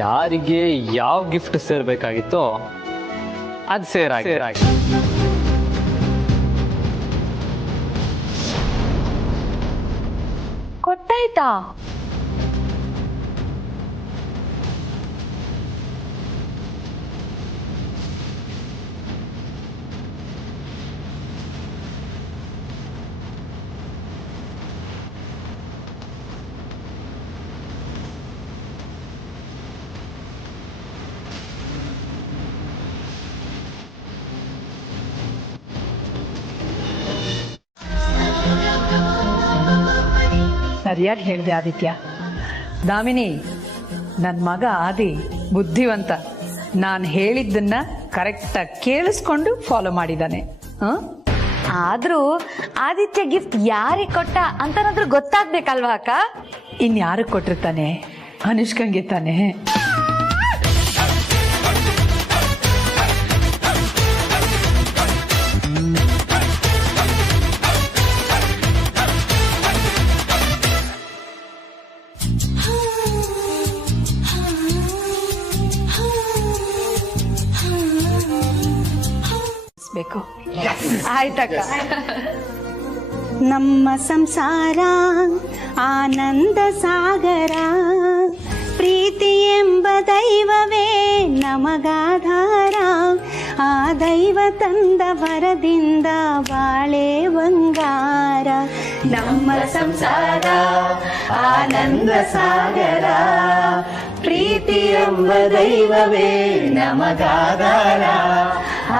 ಯಾರಿಗೆ ಯಾವ ಗಿಫ್ಟ್ ಸೇರ್ಬೇಕಾಗಿತ್ತೋ ಅದು ಸೇರಾಗಿ. ಕೊಟ್ಟಾಯ್ತಾ? ಸರಿಯಾಗಿ ಹೇಳಿದೆ ಆದಿತ್ಯ. ದಾಮಿನಿ, ನನ್ನ ಮಗ ಆದಿ ಬುದ್ಧಿವಂತ. ನಾನು ಹೇಳಿದ್ದನ್ನ ಕರೆಕ್ಟಾಗಿ ಕೇಳಿಸ್ಕೊಂಡು ಫಾಲೋ ಮಾಡಿದ್ದಾನೆ. ಆದ್ರೂ ಆದಿತ್ಯ ಗಿಫ್ಟ್ ಯಾರಿಗೆ ಕೊಟ್ಟ ಅಂತನಾದ್ರೂ ಗೊತ್ತಾಗ್ಬೇಕಲ್ವಾ ಅಕ್ಕ? ಇನ್ಯಾರು ಕೊಟ್ಟಿರ್ತಾನೆ? ಅನುಷ್ಕಂಗೆ ತಾನೆ. ಬೇಕು. ಆಯ್ತಕ್ಕ. ನಮ್ಮ ಸಂಸಾರ ಆನಂದ ಸಾಗರ, ಪ್ರೀತಿ ಎಂಬ ದೈವವೇ ನಮಗಾಧಾರ, ಆ ದೈವ ತಂದ ವರದಿಂದ ಬಾಳೆ ಬಂಗಾರ. ನಮ್ಮ ಸಂಸಾರ ಆನಂದ ಸಾಗರ, ಪ್ರೀತಿ ಎಂಬ ದೈವವೇ ನಮಗಾಧಾರ,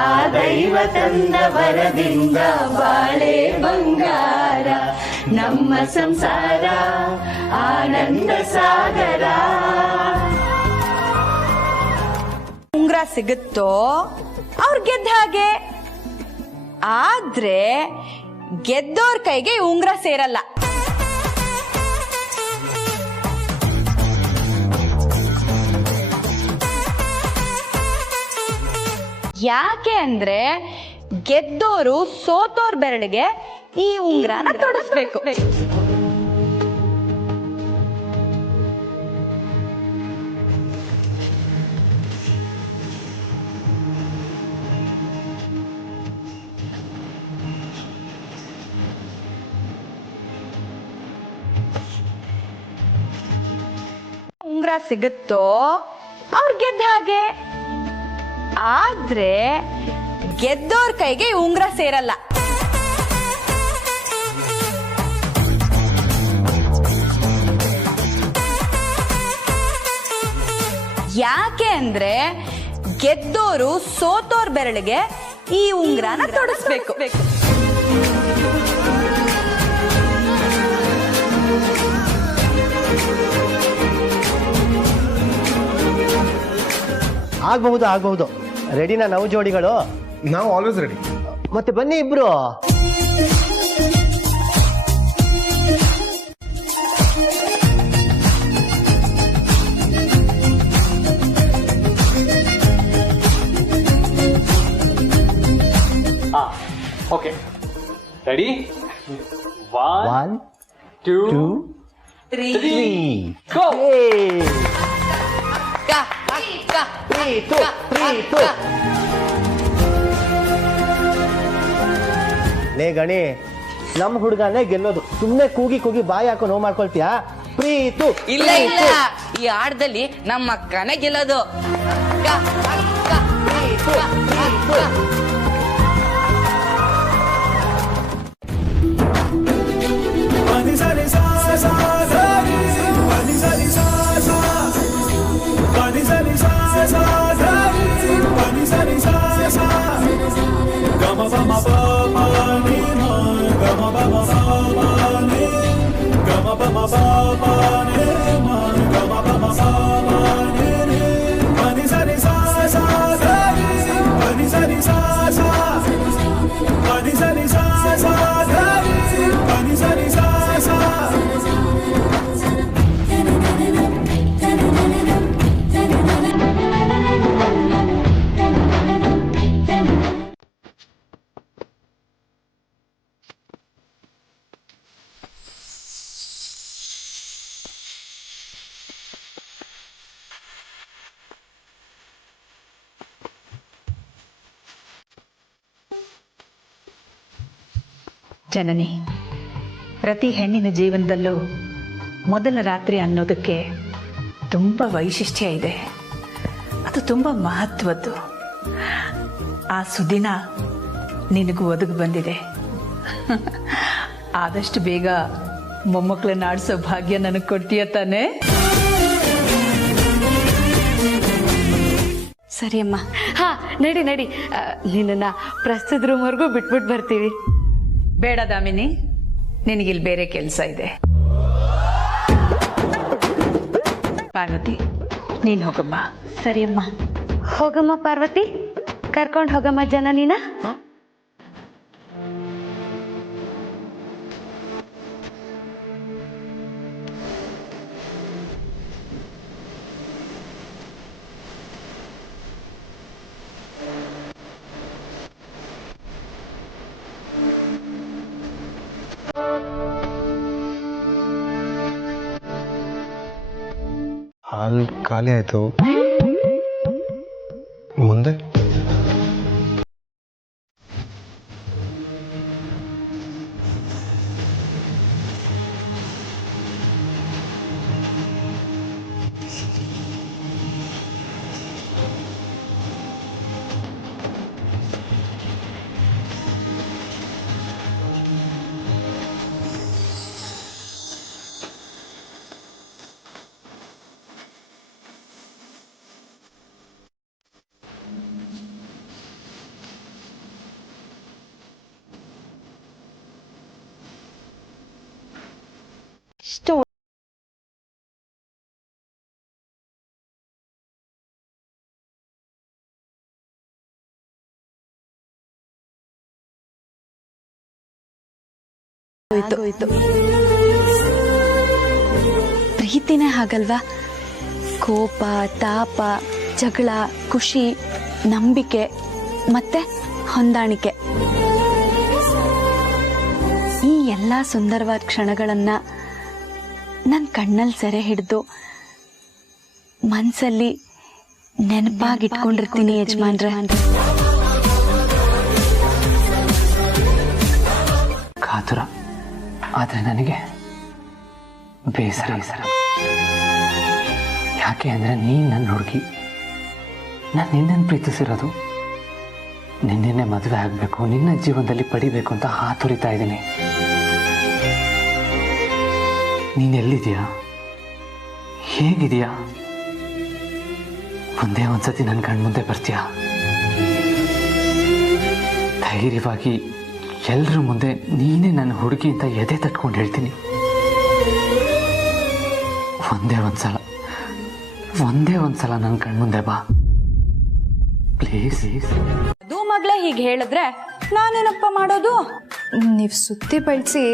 ಆ ದೈವ ತಂದ ವರದಿಂದ ಬಾಳೆ ಬಂಗಾರ. ನಮ್ಮ ಸಂಸಾರ ಆನಂದ ಸಾಗರ. ಉಂಗ್ರ ಸಿಗುತ್ತೋ ಅವ್ರು ಗೆದ್ದ ಹಾಗೆ, ಆದ್ರೆ ಗೆದ್ದೋರ್ ಕೈಗೆ ಉಂಗ್ರ ಸೇರಲ್ಲ. ಯಾಕೆ ಅಂದ್ರೆ ಗೆದ್ದೋರು ಸೋತೋರ್ ಬೆರಳಿಗೆ ಈ ಉಂಗ್ರನ ತೊಡಸ್ಬೇಕು. ಉಂಗ್ರ ಸಿಗುತ್ತೋ ಅವ್ರು ಗೆದ್ದ ಹಾಗೆ, ಆದ್ರೆ ಗೆದ್ದೋರ್ ಕೈಗೆ ಉಂಗ್ರ ಸೇರಲ್ಲ. ಯಾಕೆ ಅಂದ್ರೆ ಗೆದ್ದೋರು ಸೋತೋರ್ ಬೆರಳಿಗೆ ಈ ಉಂಗ್ರನ ತೊಡಸ್ಬೇಕು. ಆಗಬಹುದು. ರೆಡಿನಾ ನವ ಜೋಡಿಗಳು? ನಾವು ಆಲ್ವೇಸ್ ರೆಡಿ. ಮತ್ತೆ ಬನ್ನಿ ಇಬ್ರು. Okay, ready? 1 2 3 ಗೋ. ಲೇ ಗಣಿ, ನಮ್ಮ ಹುಡುಗನೇ ಗೆಲ್ಲೋದು. ಸುಮ್ಮನೆ ಕೂಗಿ ಕೂಗಿ ಬಾಯಿ ಹಾಕೋ ನೋವು ಮಾಡ್ಕೊಳ್ತೀಯಾ? ಪ್ರೀತು ಇಲ್ಲ ಇಲ್ಲ, ಈ ಆಟದಲ್ಲಿ ನಮ್ಮ ಅಕ್ಕನೇ ಗೆಲ್ಲೋದು. ಜನನಿ, ಪ್ರತಿ ಹೆಣ್ಣಿನ ಜೀವನದಲ್ಲೂ ಮೊದಲ ರಾತ್ರಿ ಅನ್ನೋದಕ್ಕೆ ತುಂಬ ವೈಶಿಷ್ಟ್ಯ ಇದೆ. ಅದು ತುಂಬ ಮಹತ್ವದ್ದು. ಆ ಸುದಿನ ನಿನಗೂ ಒದಗಿ ಬಂದಿದೆ. ಆದಷ್ಟು ಬೇಗ ಮೊಮ್ಮಕ್ಕಳನ್ನ ಆಡಿಸೋ ಭಾಗ್ಯ ನನಗೆ ಕೊಡ್ತೀಯ ತಾನೇ? ಸರಿ ಅಮ್ಮ. ಹಾ, ನಡಿ ನಡಿ, ನಿನ್ನ ಪ್ರಸ್ತುತ ರೂಮ್ವರೆಗೂ ಬಿಟ್ಬಿಟ್ಟು ಬರ್ತೀವಿ. ಬೇಡ ದಾಮಿನಿ, ನಿನಗಿಲ್ಲಿ ಬೇರೆ ಕೆಲಸ ಇದೆ. ಪಾರ್ವತಿ, ನೀನು ಹೋಗಮ್ಮ. ಸರಿ ಅಮ್ಮ. ಹೋಗಮ್ಮ ಪಾರ್ವತಿ, ಕರ್ಕೊಂಡು ಹೋಗಮ್ಮ ಜನನಿನ. ಹಾಲ್ ಖಾಲಿ ಆಯ್ತು. ಮುಂದೆ ಆಗೋಯ್ತು. ಪ್ರೀತಿನೇ ಹಾಗಲ್ವಾ? ಕೋಪ, ತಾಪ, ಜಗಳ, ಖುಷಿ, ನಂಬಿಕೆ ಮತ್ತೆ ಹೊಂದಾಣಿಕೆ, ಈ ಎಲ್ಲ ಸುಂದರವಾದ ಕ್ಷಣಗಳನ್ನ ನನ್ನ ಕಣ್ಣಲ್ಲಿ ಸೆರೆ ಹಿಡಿದು ಮನಸ್ಸಲ್ಲಿ ನೆನಪಾಗಿಟ್ಕೊಂಡಿರ್ತೀನಿ ಯಜಮಾನ್ರೆ. ಕಾತುರ, ಆದರೆ ನನಗೆ ಬೇಸರ. ಯಾಕೆ ಅಂದರೆ ನೀನು ನನ್ನ ಹುಡುಗಿ, ನಾನು ನಿನ್ನನ್ನು ಪ್ರೀತಿಸಿರೋದು. ನಿನ್ನೆ ಮದುವೆ ಆಗಬೇಕು, ನಿನ್ನ ಜೀವನದಲ್ಲಿ ಪಡಿಬೇಕು ಅಂತ ಹಾತುರಿತಾ ಇದ್ದೀನಿ. ನೀನೆಲ್ಲಿದೆಯಾ? ಹೇಗಿದೆಯಾ? ಒಂದೇ ಒಂದ್ಸತಿ ನನ್ನ ಕಣ್ಮುಂದೆ ಬರ್ತೀಯಾ? ಧೈರ್ಯವಾಗಿ ಎಲ್ಲರ ಮುಂದೆ ನೀನೇ ನನ್ನ ಹುಡುಗಿ ಅಂತ ಎದೆ ತಟ್ಕೊಂಡು ಹೇಳ್ತೀನಿ. ಒಂದೇ ಒಂದ್ಸಲ ನನ್ನ ಕಣ್ಮುಂದೆ ಬಾ ಪ್ಲೀಸ್. ಅದು ಮಗಳೇ ಹೀಗೆ ಹೇಳಿದ್ರೆ ನಾನೇನಪ್ಪ ಮಾಡೋದು? ನೀವು ಸುತ್ತಿ ಬಳಸಿ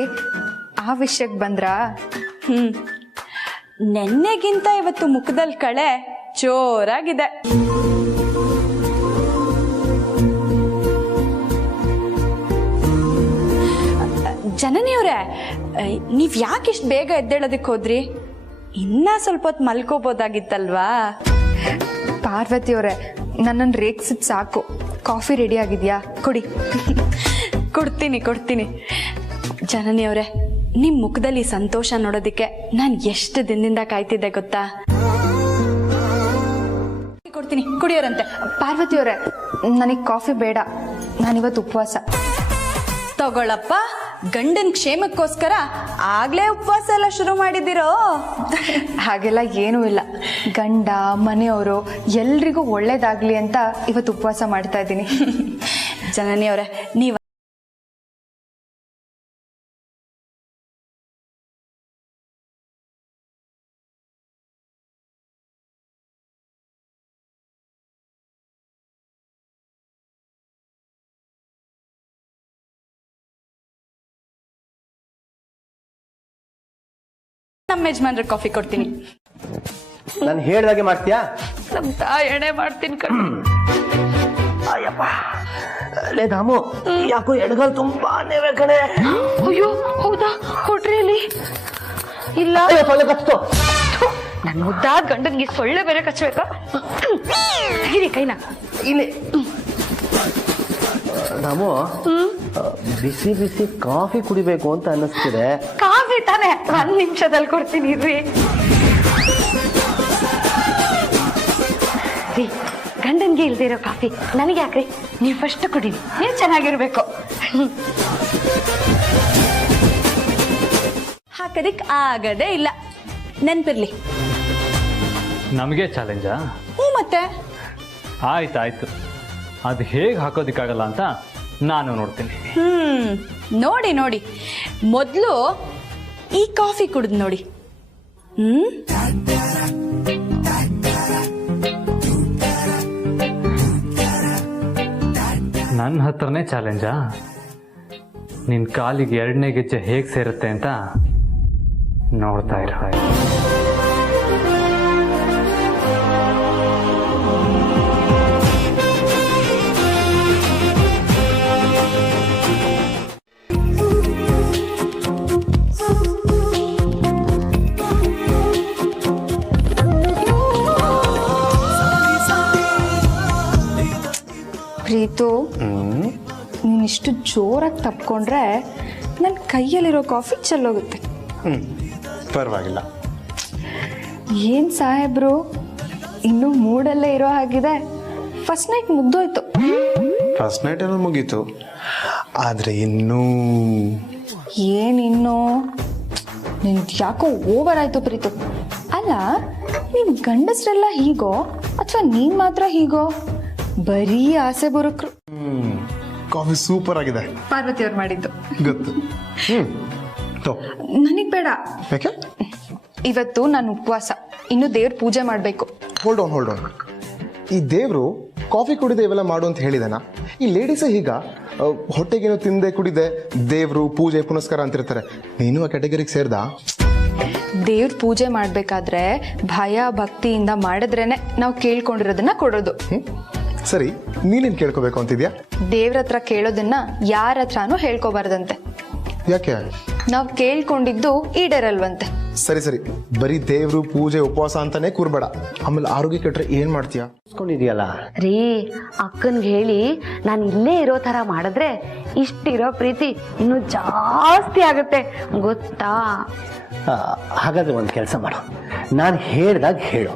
ಆ ವಿಷಯಕ್ಕೆ ಬಂದ್ರಾ? ನೆನ್ನೆಗಿಂತ ಇವತ್ತು ಮುಖದಲ್ಲಿ ಕಳೆ ಜೋರಾಗಿದೆ. ಜನನಿಯವ್ರೆ, ನೀವ್ ಯಾಕೆ ಇಷ್ಟು ಬೇಗ ಎದ್ದೇಳೋದಕ್ಕೆ ಹೋದ್ರಿ? ಇನ್ನ ಸ್ವಲ್ಪ ಹೊತ್ತು ಮಲ್ಕೋಬೋದಾಗಿತ್ತಲ್ವಾ? ಪಾರ್ವತಿಯವರೇ, ನನ್ನನ್ನು ರೇಗ್ಸಿದ್ ಸಾಕು. ಕಾಫಿ ರೆಡಿ ಆಗಿದೆಯಾ? ಕೊಡಿ. ಕೊಡ್ತೀನಿ. ಜನನಿಯವ್ರೆ, ನಿಮ್ ಮುಖದಲ್ಲಿ ಸಂತೋಷ ನೋಡೋದಿಕ್ಕೆ ನಾನು ಎಷ್ಟು ದಿನದಿಂದ ಕಾಯ್ತಿದ್ದೆ ಗೊತ್ತಾ? ಕೊಡ್ತೀನಿ, ಕುಡಿಯೋರಂತೆ. ಪಾರ್ವತಿಯವರೇ, ನನಗೆ ಕಾಫಿ ಬೇಡ, ನಾನಿವತ್ತು ಉಪವಾಸ. ತಗೊಳಪ್ಪ, ಗಂಡನ್ ಕ್ಷೇಮಕ್ಕೋಸ್ಕರ ಆಗ್ಲೇ ಉಪವಾಸ ಎಲ್ಲ ಶುರು ಮಾಡಿದಿರೋ? ಹಾಗೆಲ್ಲ ಏನೂ ಇಲ್ಲ. ಗಂಡ, ಮನೆಯವರು ಎಲ್ರಿಗೂ ಒಳ್ಳೇದಾಗ್ಲಿ ಅಂತ ಇವತ್ತು ಉಪವಾಸ ಮಾಡ್ತಾ ಇದ್ದೀನಿ. ಜನನಿಯವ್ರೆ, ನೀವು ನಮ್ಮ ಯಜಮಾನ್ರ ಕಾಫಿ ಕೊಡ್ತೀನಿ. ನಾನು ಹೇಳ್ದಾಗೆ ಮಾಡ್ತೀಯಾ? ನಮ್ಮ ತಾಯಣೆ ಮಾಡ್ತೀನಿ ಕಣ್ಣು. ಅಯ್ಯಪ್ಪ, ಲೇ ದಾಮು, ಯಾಕೋ ಎಡಗಲ್ ತುಂಬಾ ನೇವೆ ಕಣೆ. ಅಯ್ಯೋ, ಹೌದಾ? ಕೊಡ್ರಿ ಅಲ್ಲಿ. ಇಲ್ಲ, ಸೊಳ್ಳೆ ಕಚ್ತು. ನನ್ನ ಮುದ್ದಾದ ಗಂಡನ್ಗೆ ಸೊಳ್ಳೆ ಬೇರೆ ಕಚ್ಚಬೇಕಾ? ಹಿರಿ ಕೈನ ಇಲ್ಲಿ ನಾವು ಬಿಸಿ ಬಿಸಿ ಕಾಫಿ ಕುಡಿಬೇಕು ಅಂತ ಅನ್ನಿಸ್ತಿದೆ. ಕಾಫಿ ತಾನೆ, 1 ನಿಮಿಷದಲ್ಲಿ ಕೊಡ್ತೀನಿ ರೀ. ಗಂಡನ್ಗೆ ಇಲ್ದೇ ಇರೋ ಕಾಫಿ ನನಗೆ ಯಾಕ್ರಿ, ನೀವು ಫಸ್ಟ್ ಕುಡೀರಿ, ನೀವು ಚೆನ್ನಾಗಿರ್ಬೇಕು. ಹಾಕೋದಿಕ್ ಆಗದೇ ಇಲ್ಲ, ನೆನ್ಪಿರ್ಲಿ. ನಮಗೆ ಚಾಲೆಂಜಾ? ಮತ್ತೆ ಆಯ್ತಾಯ್ತು, ಅದು ಹೇಗೆ ಹಾಕೋದಿಕ್ಕಾಗಲ್ಲ ಅಂತ ನಾನು ನೋಡ್ತೀನಿ. ನೋಡಿ ನೋಡಿ, ಮೊದಲು ಈ ಕಾಫಿ ಕುಡಿದ್ ನೋಡಿ. ನನ್ನ ಹತ್ರನೇ ಚಾಲೆಂಜಾ? ನಿನ್ನ ಕಾಲಿಗೆ 2ನೇ ಗೆಜ್ಜೆ ಹೇಗೆ ಸೇರುತ್ತೆ ಅಂತ ನೋಡ್ತಾ ಇರ. ಪ್ರೀತು, ನೀನಿಷ್ಟು ಜೋರಾಗಿ ತಪ್ಕೊಂಡ್ರೆ ನನ್ನ ಕೈಯಲ್ಲಿರೋ ಕಾಫಿ ಚೆಲ್ಲೋಗುತ್ತೆ. ಪರವಾಗಿಲ್ಲ. ಏನು ಸಾಹೇಬ್ರು, ಇನ್ನೂ ಮೂಡಲ್ಲೇ ಇರೋ ಹಾಗಿದೆ. ಫಸ್ಟ್ ನೈಟ್ ಮುಗ್ದೋಯ್ತು. ಫಸ್ಟ್ ನೈಟ್ ಎಲ್ಲ ಮುಗೀತು, ಆದರೆ ಇನ್ನೂ ಏನಿನ್ನೂ? ನಿನ್ಗೆ ಯಾಕೋ ಓವರ್ ಆಯ್ತು ಪ್ರೀತು. ಅಲ್ಲ, ನೀನು ಗಂಡಸ್ರೆಲ್ಲ ಹೀಗೋ ಅಥವಾ ನೀನು ಮಾತ್ರ ಹೀಗೋ? ಬರೀ ಆಸೆ ಬರುಕ್ರು. ಕಾಫಿ ಸೂಪರ್ ಆಗಿದೆ. ಪಾರ್ವತಿ ಅವ್ರು ಮಾಡಿದ್ದು ಗೊತ್ತು. ನನಗ್ ಬೇಡ. ಯಾಕೆ? ಇವತ್ತು ನಾನು ಉಪವಾಸ, ಇನ್ನು ದೇವ್ರ ಪೂಜೆ ಮಾಡಬೇಕು. Hold on. ಈ ದೇವ್ರು ಕಾಫಿ ಕುಡಿದೆ ಇವೆಲ್ಲ ಮಾಡು ಅಂತ ಹೇಳಿದಾನ? ಈ ಲೇಡೀಸ್ ಈಗ ಹೊಟ್ಟೆಗೇನು ತಿಂದೆ ಕುಡಿದೆ ದೇವ್ರು ಪೂಜೆ ಪುನಸ್ಕಾರ ಅಂತಿರ್ತಾರೆ. ನೀನು ಆ ಕ್ಯಾಟಗರಿಗೆ ಸೇರ್ದಾ? ದೇವ್ರ ಪೂಜೆ ಮಾಡ್ಬೇಕಾದ್ರೆ ಭಯ ಭಕ್ತಿಯಿಂದ ಮಾಡಿದ್ರೇನೆ ನಾವು ಕೇಳ್ಕೊಂಡಿರೋದನ್ನ ಕೊಡೋದು. ಸರಿ, ನೀನೇನ್ ಕೇಳ್ಕೋಬೇಕು ಅಂತಿದ್ಯಾ? ದೇವ್ರ ಹತ್ರ ಕೇಳೋದನ್ನ ಯಾರ ಹತ್ರನೂ ಹೇಳ್ಕೋಬಾರ್ದಂತೆ. ಯಾಕೆ? ನಾವು ಕೇಳ್ಕೊಂಡಿದ್ದು ಈಡೇರಲ್ವಂತೆ. ಸರಿ, ಬರೀ ದೇವ್ರು ಪೂಜೆ ಉಪವಾಸ ಅಂತಾನೆ ಕೂರ್ಬೇಡ, ಆಮೇಲೆ ಆರೋಗ್ಯ ಕೆಟ್ರೆ ಏನ್ ಮಾಡ್ತೀಯಾ? ಇದೆಯಲ್ಲ ರೀ, ಅಕ್ಕನ್ಗೆ ಹೇಳಿ ನಾನು ಇಲ್ಲೇ ಇರೋ ತರ ಮಾಡಿದ್ರೆ ಇಷ್ಟಿರೋ ಪ್ರೀತಿ ಇನ್ನು ಜಾಸ್ತಿ ಆಗುತ್ತೆ, ಗೊತ್ತಾ? ಹಾಗಾದ್ರೆ ಒಂದು ಕೆಲಸ ಮಾಡು, ನಾನು ಹೇಳ್ದಾಗ ಹೇಳು,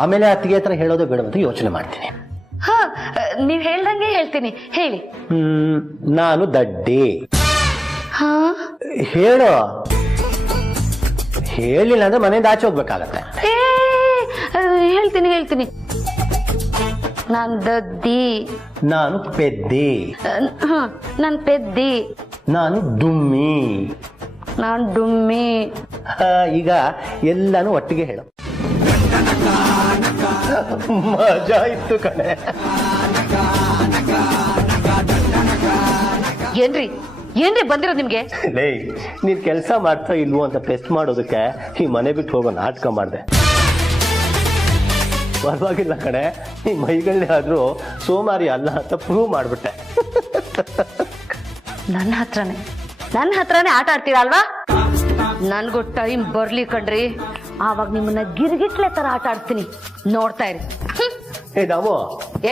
ಆಮೇಲೆ ಅತ್ತಿಗೆ ಹತ್ರ ಹೇಳೋದು ಬೇಡ ಅಂತ ಯೋಚನೆ ಮಾಡ್ತೀನಿ. ಹಾ, ನೀವ್ ಹೇಳ್ದಂಗೆ ಹೇಳ್ತೀನಿ, ಹೇಳಿ. ನಾನು ದಡ್ಡಿ. ಹಾ, ಹೇಳು. ಹೇಳಿಲ್ಲ ಅಂದ್ರೆ ಮನೆಯಿಂದ ಆಚೆ ಹೋಗ್ಬೇಕಾಗತ್ತೆ. ಹೇಳ್ತೀನಿ. ನಾನ್ ದದ್ದಿ. ನಾನು ಪೆದ್ದಿ. ನಾನ್ ಪೆದ್ದಿ. ನಾನು ದುಮ್ಮಿ. ನಾನ್ ಡುಮ್ಮಿ. ಈಗ ಎಲ್ಲಾನು ಒಟ್ಟಿಗೆ ಹೇಳು. ಮಜಾ ಇತ್ತು ಕಣೆ. ಏನ್ರಿ ಬಂದಿರೋದು ನಿಮ್ಗೆ? ನೀನ್ ಕೆಲಸ ಮಾಡ್ತಾ ಇಲ್ವೋ ಅಂತ ಟೆಸ್ಟ್ ಮಾಡೋದಕ್ಕೆ ಈ ಮನೆ ಬಿಟ್ಟು ಹೋಗೋ ನಾಟಕ ಮಾಡಿದೆ. ಪರವಾಗಿಲ್ಲ ಕಣೆ, ಈ ಮೈಗಳೇ ಆದ್ರೂ ಸೋಮಾರಿ ಅಲ್ಲ ಅಂತ ಪ್ರೂವ್ ಮಾಡ್ಬಿಟ್ಟೆ. ನನ್ನ ಹತ್ರನೇ ಆಟ ಆಡ್ತೀರಾ ಅಲ್ವಾ? ನನ್ಗೂ ಟೈಮ್ ಬರ್ಲಿ ಕಣ್ರಿ, ಆವಾಗ ನಿಮ್ಮನ್ನ ಗಿರ್ಗಿಟ್ಲೆ ತರ ಆಟ ಆಡ್ತೀನಿ, ನೋಡ್ತಾ ಇರಿ. ನಾವು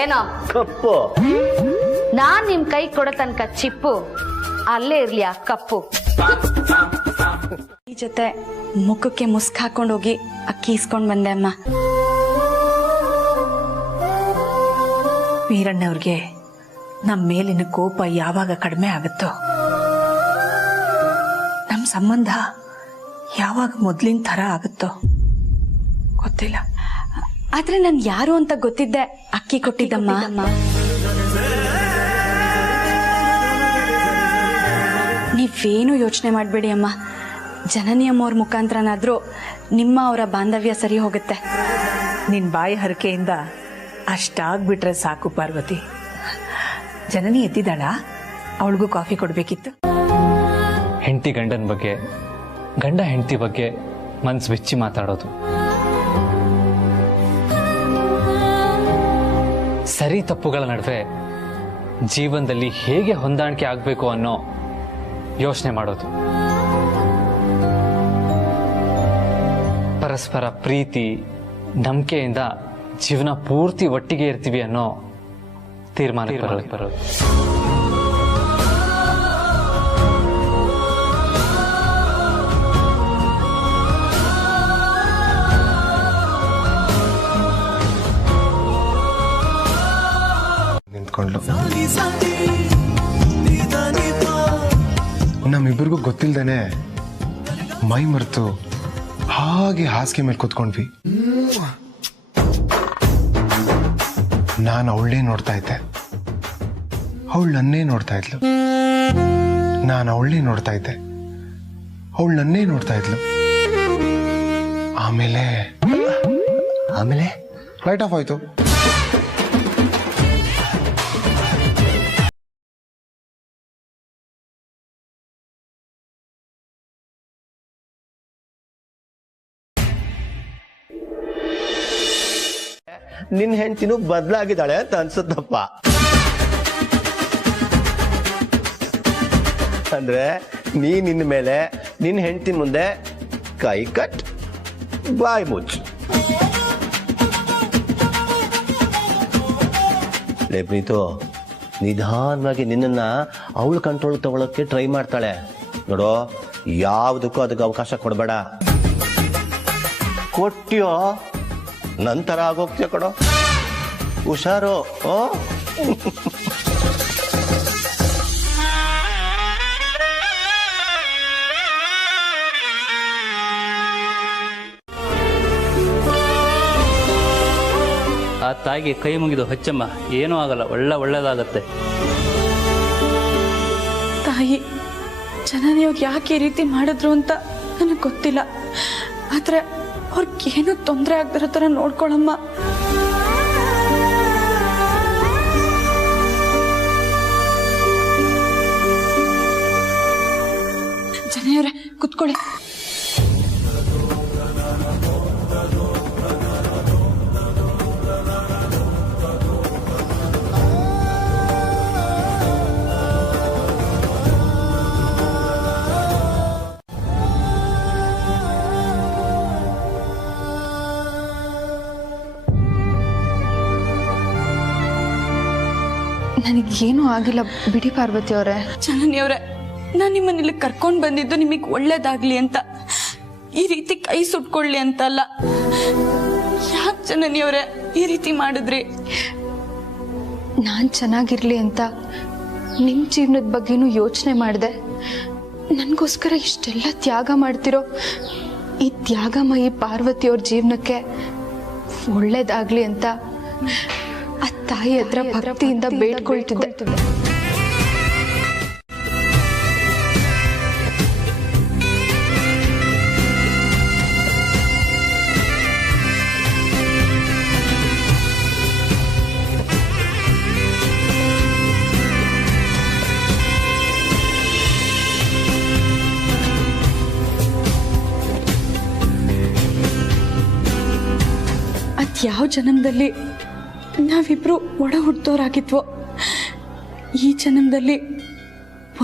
ಏನೋ ಕಪ್ಪು, ನಾನ್ ನಿಮ್ ಕೈ ಕೊಡೋ ತನಕ ಚಿಪ್ಪು, ಅಲ್ಲೇ ಇರ್ಲಿ ಆ ಕಪ್ಪು. ಈ ಜೊತೆ ಮುಖಕ್ಕೆ ಮುಸ್ಕ್ ಹಾಕೊಂಡೋಗಿ ಅಕ್ಕಿ ಇಸ್ಕೊಂಡ್ ಬಂದೆ ಅಮ್ಮ. ವೀರಣ್ಣವ್ರಿಗೆ ನಮ್ಮ ಮೇಲಿನ ಕೋಪ ಯಾವಾಗ ಕಡಿಮೆ ಆಗುತ್ತೋ, ನಮ್ಮ ಸಂಬಂಧ ಯಾವಾಗ ಮೊದ್ಲಿನ ಥರ ಆಗುತ್ತೋ ಗೊತ್ತಿಲ್ಲ. ಆದ್ರೆ ನನ್ ಯಾರು ಅಂತ ಗೊತ್ತಿದ್ದೆ ಅಕ್ಕಿ ಕೊಟ್ಟಿದ್ದಮ್ಮ. ನೀವೇನು ಯೋಚನೆ ಮಾಡಬೇಡಿ ಅಮ್ಮ, ಜನನಿ ಅಮ್ಮವ್ರ ಮುಖಾಂತರನಾದ್ರೂ ನಿಮ್ಮ ಅವರ ಬಾಂಧವ್ಯ ಸರಿ ಹೋಗುತ್ತೆ. ನಿನ್ನ ಬಾಯಿ ಹರಕೆಯಿಂದ ಅಷ್ಟಾಗ್ಬಿಟ್ರೆ ಸಾಕು ಪಾರ್ವತಿ. ಜನನಿ ಎದ್ದಿದ್ದಾಳ? ಅವಳಿಗೂ ಕಾಫಿ ಕೊಡ್ಬೇಕಿತ್ತು. ಹೆಂಡತಿ ಗಂಡನ ಬಗ್ಗೆ, ಗಂಡ ಹೆಂಡತಿ ಬಗ್ಗೆ ಮನ್ಸು ಬಿಚ್ಚಿ ಮಾತಾಡೋದು, ಸರಿ ತಪ್ಪುಗಳ ನಡುವೆ ಜೀವನದಲ್ಲಿ ಹೇಗೆ ಹೊಂದಾಣಿಕೆ ಆಗಬೇಕು ಅನ್ನೋ ಯೋಚನೆ ಮಾಡೋದು, ಪರಸ್ಪರ ಪ್ರೀತಿ ನಂಬಿಕೆಯಿಂದ ಜೀವನ ಪೂರ್ತಿ ಒಟ್ಟಿಗೆ ಇರ್ತೀವಿ ಅನ್ನೋ ತೀರ್ಮಾನ ಬರೋದು. ಮಲ್ಕೊಂಡ್ಲು. ನಮ್ಮಿಬ್ಬರಿಗೂ ಗೊತ್ತಿಲ್ದೇನೆ ಮೈ ಮರೆತು ಹಾಗೆ ಹಾಸಿಗೆ ಮೇಲೆ ಕೂತ್ಕೊಂಡ್ವಿ. ನಾನು ಅವಳನ್ನೇ ನೋಡ್ತಾ ಇದ್ದೆ, ಅವಳು ನನ್ನೇ ನೋಡ್ತಾ ಇದ್ಲು. ನಾನು ಅವಳನ್ನೇ ನೋಡ್ತಾ ಇದ್ದೆ, ಅವಳು ನನ್ನೇ ನೋಡ್ತಾ ಇದ್ಲು. ಆಮೇಲೆ ಲೈಟ್ ಆಫ್ ಆಯ್ತು. ನಿನ್ನ ಹೆಂಡತಿನೂ ಬದಲಾಗಿದ್ದಾಳೆ ಅಂತ ಅನ್ಸುತ್ತಪ್ಪ. ಅಂದ್ರೆ ನಿನ್ನ ಮೇಲೆ ನಿನ್ನ ಹೆಂಡತಿ ಮುಂದೆ ಕೈ ಕಟ್ ಬಾಯ್ ಮುಚ್ಚು. ಲೇ ಪ್ರೀತು, ನಿಧಾನವಾಗಿ ನಿನ್ನನ್ನ ಅವಳು ಕಂಟ್ರೋಲ್ ತಗೊಳಕ್ಕೆ ಟ್ರೈ ಮಾಡ್ತಾಳೆ ನೋಡೋ. ಯಾವುದಕ್ಕೂ ಅದಕ್ಕೆ ಅವಕಾಶ ಕೊಡಬೇಡ. ಕೊಟ್ಟಿಯೋ ನಂತರ ಆಗೋಗ್ತೀಯ ಕಣೋ, ಹುಷಾರು. ಆ ತಾಯಿಗೆ ಕೈ ಮುಗಿದು ಹಚ್ಚಮ್ಮ, ಏನೂ ಆಗಲ್ಲ, ಒಳ್ಳೇದಾಗತ್ತೆ. ತಾಯಿ, ಜನನಿಯವ್ರು ಯಾಕೆ ಈ ರೀತಿ ಮಾಡಿದ್ರು ಅಂತ ನನಗೆ ಗೊತ್ತಿಲ್ಲ. ಆದ್ರೆ ಅವ್ರಿಗೇನು ತೊಂದರೆ ಆಗ್ದಿರೋ ಥರ ನೋಡ್ಕೊಳಮ್ಮ. ಜನನಿಯವ್ರೆ ಕುತ್ಕೊಳ್ಳಿ. ನನಗೇನು ಆಗಿಲ್ಲ ಬಿಡಿ ಪಾರ್ವತಿ ಅವರೇ. ಜನನಿಯವ್ರೆ, ನಾನು ನಿಮ್ಮನ್ನ ಇಲ್ಲಿ ಕರ್ಕೊಂಡು ಬಂದಿದ್ದು ನಿಮಗೆ ಒಳ್ಳೇದಾಗ್ಲಿ ಅಂತ, ಈ ರೀತಿ ಕೈ ಸುಟ್ಕೊಳ್ಳಿ ಅಂತ ಅಲ್ಲ. ಯಾಕೆ ಜನನಿಯವ್ರೆ ಈ ರೀತಿ ಮಾಡಿದ್ರಿ? ನಾನು ಚೆನ್ನಾಗಿರ್ಲಿ ಅಂತ ನಿಮ್ಮ ಜೀವನದ ಬಗ್ಗೆನೂ ಯೋಚನೆ ಮಾಡಿದೆ. ನನಗೋಸ್ಕರ ಇಷ್ಟೆಲ್ಲ ತ್ಯಾಗ ಮಾಡ್ತಿರೋ ಈ ತ್ಯಾಗಮಯಿ ಪಾರ್ವತಿಯವ್ರ ಜೀವನಕ್ಕೆ ಒಳ್ಳೇದಾಗ್ಲಿ ಅಂತ ಆ ತಾಯಿ ಹತ್ರ ಭಕ್ತಿಯಿಂದ ಬೇಡ್ಕೊಳ್ತಿದ್ದೆ. ಯಾವ ಜನ್ಮದಲ್ಲಿ ನಾವಿಬ್ರು ಒಡ ಹುಟ್ಟೋರಾಗಿದ್ವೋ, ಈ ಜನ್ಮದಲ್ಲಿ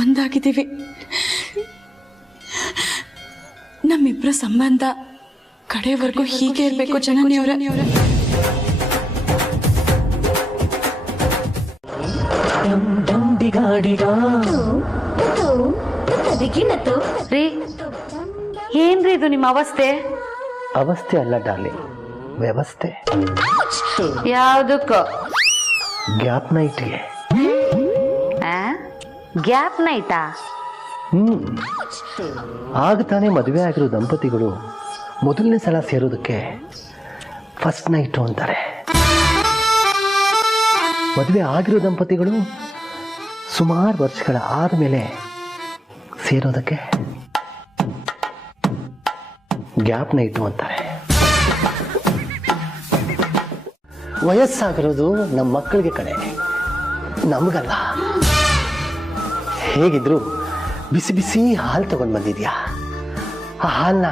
ಒಂದಾಗಿದ್ದೀವಿ. ನಮ್ಮಿಬ್ಬರ ಸಂಬಂಧ ಕಡೆವರೆಗೂ ಹೀಗೆ ಇರಬೇಕು ಜನನಿಯವರೇ. ರೀ, ಏನ್ರಿ ಇದು ನಿಮ್ಮ ಅವಸ್ಥೆ? ಅವಸ್ಥೆ ಅಲ್ಲ ಡಾರ್ಲಿಂಗ್, ವ್ಯವಸ್ಥೆ. ಯಾವ್ದಕ್ಕೋ? ಗ್ಯಾಪ್ ನೈಟ್ಗೆ. ಗ್ಯಾಪ್ ನೈಟಾ? ಆಗ ತಾನೇ ಮದುವೆ ಆಗಿರೋ ದಂಪತಿಗಳು ಮೊದಲನೇ ಸಲ ಸೇರೋದಕ್ಕೆ ಫಸ್ಟ್ ನೈಟು ಅಂತಾರೆ. ಮದುವೆ ಆಗಿರೋ ದಂಪತಿಗಳು ಸುಮಾರು ವರ್ಷಗಳ ಆದಮೇಲೆ ಸೇರೋದಕ್ಕೆ ಗ್ಯಾಪ್ ನೈಟು ಅಂತಾರೆ. ವಯಸ್ಸಾಗಿರೋದು ನಮ್ಮ ಮಕ್ಕಳಿಗೆ ಕಣೆ, ನಮಗಲ್ಲ. ಹೇಗಿದ್ರು ಬಿಸಿ ಬಿಸಿ ಹಾಲು ತಗೊಂಡು ಬಂದಿದ್ಯಾ, ಆ ಹಾಲನ್ನ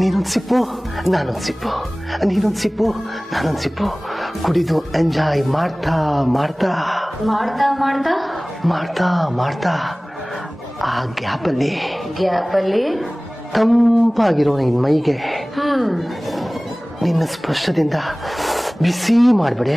ನೀನೊಂದು ಸಿಪ್ಪು ನಾನೊಂದು ಸಿಪ್ಪು, ನೀನೊಂದು ಸಿಪ್ಪು ನಾನೊಂದು ಸಿಪ್ಪು ಕುಡಿದು ಎಂಜಾಯ್ ಮಾಡ್ತಾ ಮಾಡ್ತಾ ಮಾಡ್ತಾ ಮಾಡ್ತಾ ಮಾಡ್ತಾ ಮಾಡ್ತಾ ಆ ಗ್ಯಾಪಲ್ಲಿ ತಂಪಾಗಿರೋ ನಿನ್ನ ಮೈಗೆ ನಿನ್ನ ಸ್ಪರ್ಶದಿಂದ ಬಿಸಿ ಮಾಡ್ಬಿಡೆ.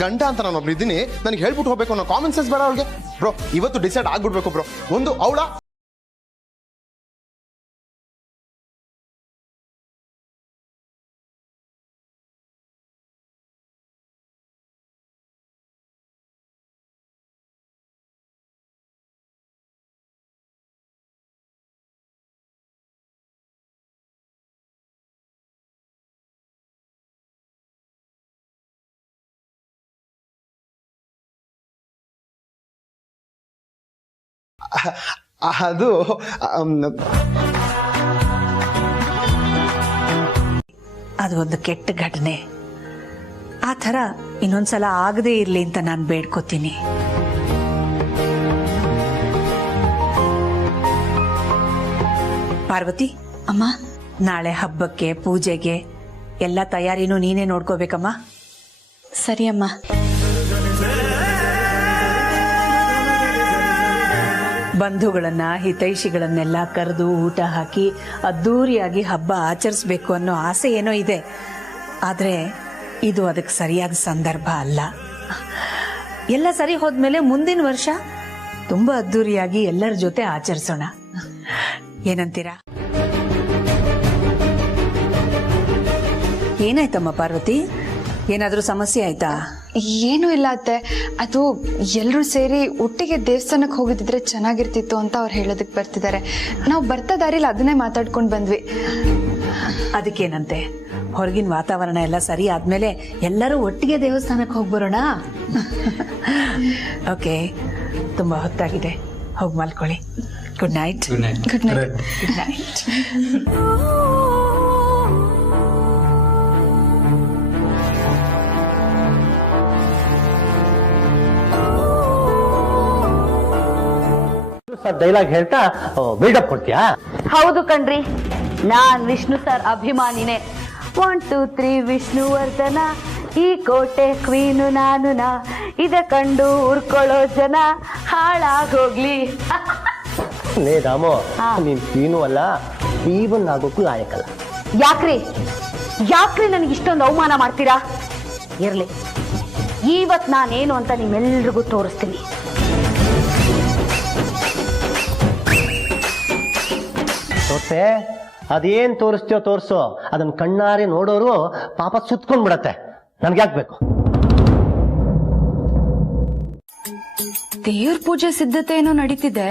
ಗಂಡ ಅಂತ ನಾನೊಬ್ರು ಇದ್ದೀನಿ, ನನಗೆ ಹೇಳ್ಬಿಟ್ಟು ಹೋಗ್ಬೇಕು ಅನ್ನೋ ಕಾಮನ್ ಸೆನ್ಸ್ ಬೇಡ ಅವಳಿಗೆ. ಬ್ರೋ ಇವತ್ತು ಡಿಸೈಡ್ ಆಗ್ಬಿಡ್ಬೇಕು ಬ್ರೋ. ಒಂದು ಅವಳ ಅದು ಅದು ಒಂದು ಕೆಟ್ಟ ಘಟನೆ. ಆ ಥರ ಇನ್ನೊಂದ್ಸಲ ಆಗದೇ ಇರಲಿ ಅಂತ ನಾನು ಬೇಡ್ಕೋತೀನಿ. ಪಾರ್ವತಿ, ಅಮ್ಮ, ನಾಳೆ ಹಬ್ಬಕ್ಕೆ ಪೂಜೆಗೆ ಎಲ್ಲ ತಯಾರಿನೂ ನೀನೇ ನೋಡ್ಕೋಬೇಕಮ್ಮ. ಸರಿ ಅಮ್ಮ. ಬಂಧುಗಳನ್ನ ಹಿತೈಷಿಗಳನ್ನೆಲ್ಲ ಕರೆದು ಊಟ ಹಾಕಿ ಅದ್ದೂರಿಯಾಗಿ ಹಬ್ಬ ಆಚರಿಸ್ಬೇಕು ಅನ್ನೋ ಆಸೆ ಏನೋ ಇದೆ. ಆದರೆ ಇದು ಅದಕ್ಕೆ ಸರಿಯಾದ ಸಂದರ್ಭ ಅಲ್ಲ. ಎಲ್ಲ ಸರಿ ಹೋದ್ಮೇಲೆ ಮುಂದಿನ ವರ್ಷ ತುಂಬ ಅದ್ದೂರಿಯಾಗಿ ಎಲ್ಲರ ಜೊತೆ ಆಚರಿಸೋಣ. ಏನಂತೀರಾ? ಏನಾಯ್ತಮ್ಮ ಪಾರ್ವತಿ, ಏನಾದರೂ ಸಮಸ್ಯೆ ಆಯ್ತಾ? ಏನೂ ಇಲ್ಲ ಅತ್ತೆ, ಅದು ಎಲ್ಲರೂ ಸೇರಿ ಒಟ್ಟಿಗೆ ದೇವಸ್ಥಾನಕ್ಕೆ ಹೋಗಿದ್ರೆ ಚೆನ್ನಾಗಿರ್ತಿತ್ತು ಅಂತ ಅವ್ರು ಹೇಳೋದಕ್ಕೆ ಬರ್ತಿದ್ದಾರೆ. ನಾವು ಬರ್ತಾ ದಾರಿಲಿ ಅದನ್ನೇ ಮಾತಾಡ್ಕೊಂಡು ಬಂದ್ವಿ. ಅದಕ್ಕೇನಂತೆ, ಹೊರಗಿನ ವಾತಾವರಣ ಎಲ್ಲ ಸರಿ ಆದ್ಮೇಲೆ ಎಲ್ಲರೂ ಒಟ್ಟಿಗೆ ದೇವಸ್ಥಾನಕ್ಕೆ ಹೋಗಿ ಬರೋಣ. ಓಕೆ, ತುಂಬ ಹೊತ್ತಾಗಿದೆ, ಹೋಗಿ ಮಲ್ಕೊಳ್ಳಿ. Good night. Good night. Good night. Dialogue ಹೇಳ್ತಾ ಬಿಲ್ಡಪ್ ಕೊಡ್ತೀಯಾ? ಹೌದು ಕಣ್ರಿ, ನಾನ್ ವಿಷ್ಣು ಸರ್ ಅಭಿಮಾನಿನೇ. 1 2 3 ವಿಷ್ಣುವರ್ಧನ, ಈ ಕೋಟೆ ಕ್ವೀನು ನಾನು ನಾ, ಇದ ಕಂಡು ಉರ್ಕೊಳ್ಳೋ ಜನ ಹಾಳಾಗೋಗ್ಲಿ. ಲೇ ರಾಮು, ನೀನ್ ಕ್ವೀನು ಅಲ್ಲ, ಈವನ್ ಆಗೋಕ್ಕೂ ಲಾಯಕಲ್ಲ. ಯಾಕ್ರಿ ನನಗೆ ಇಷ್ಟೊಂದು ಅವಮಾನ ಮಾಡ್ತೀರಾ? ಇರ್ಲಿ, ಇವತ್ ನಾನೇನು ಅಂತ ನಿಮ್ಮೆಲ್ರಿಗೂ ತೋರಿಸ್ತೀನಿ. ತೋರ್ಸೆ, ಅದೇನ್ ತೋರಿಸ್ತೀಯೋ ತೋರ್ಸು, ಅದನ್ನ ಕಣ್ಣಾರೆ ನೋಡೋರು ಪಾಪ ಸುತ್ಕೊಂಡ್ ಬಿಡತ್ತೆ. ನನ್ಗೆ ಯಾಕೆ ದೇವ್ರ ಪೂಜೆ ಸಿದ್ಧತೆ ಏನೋ ನಡೀತಿದೆ,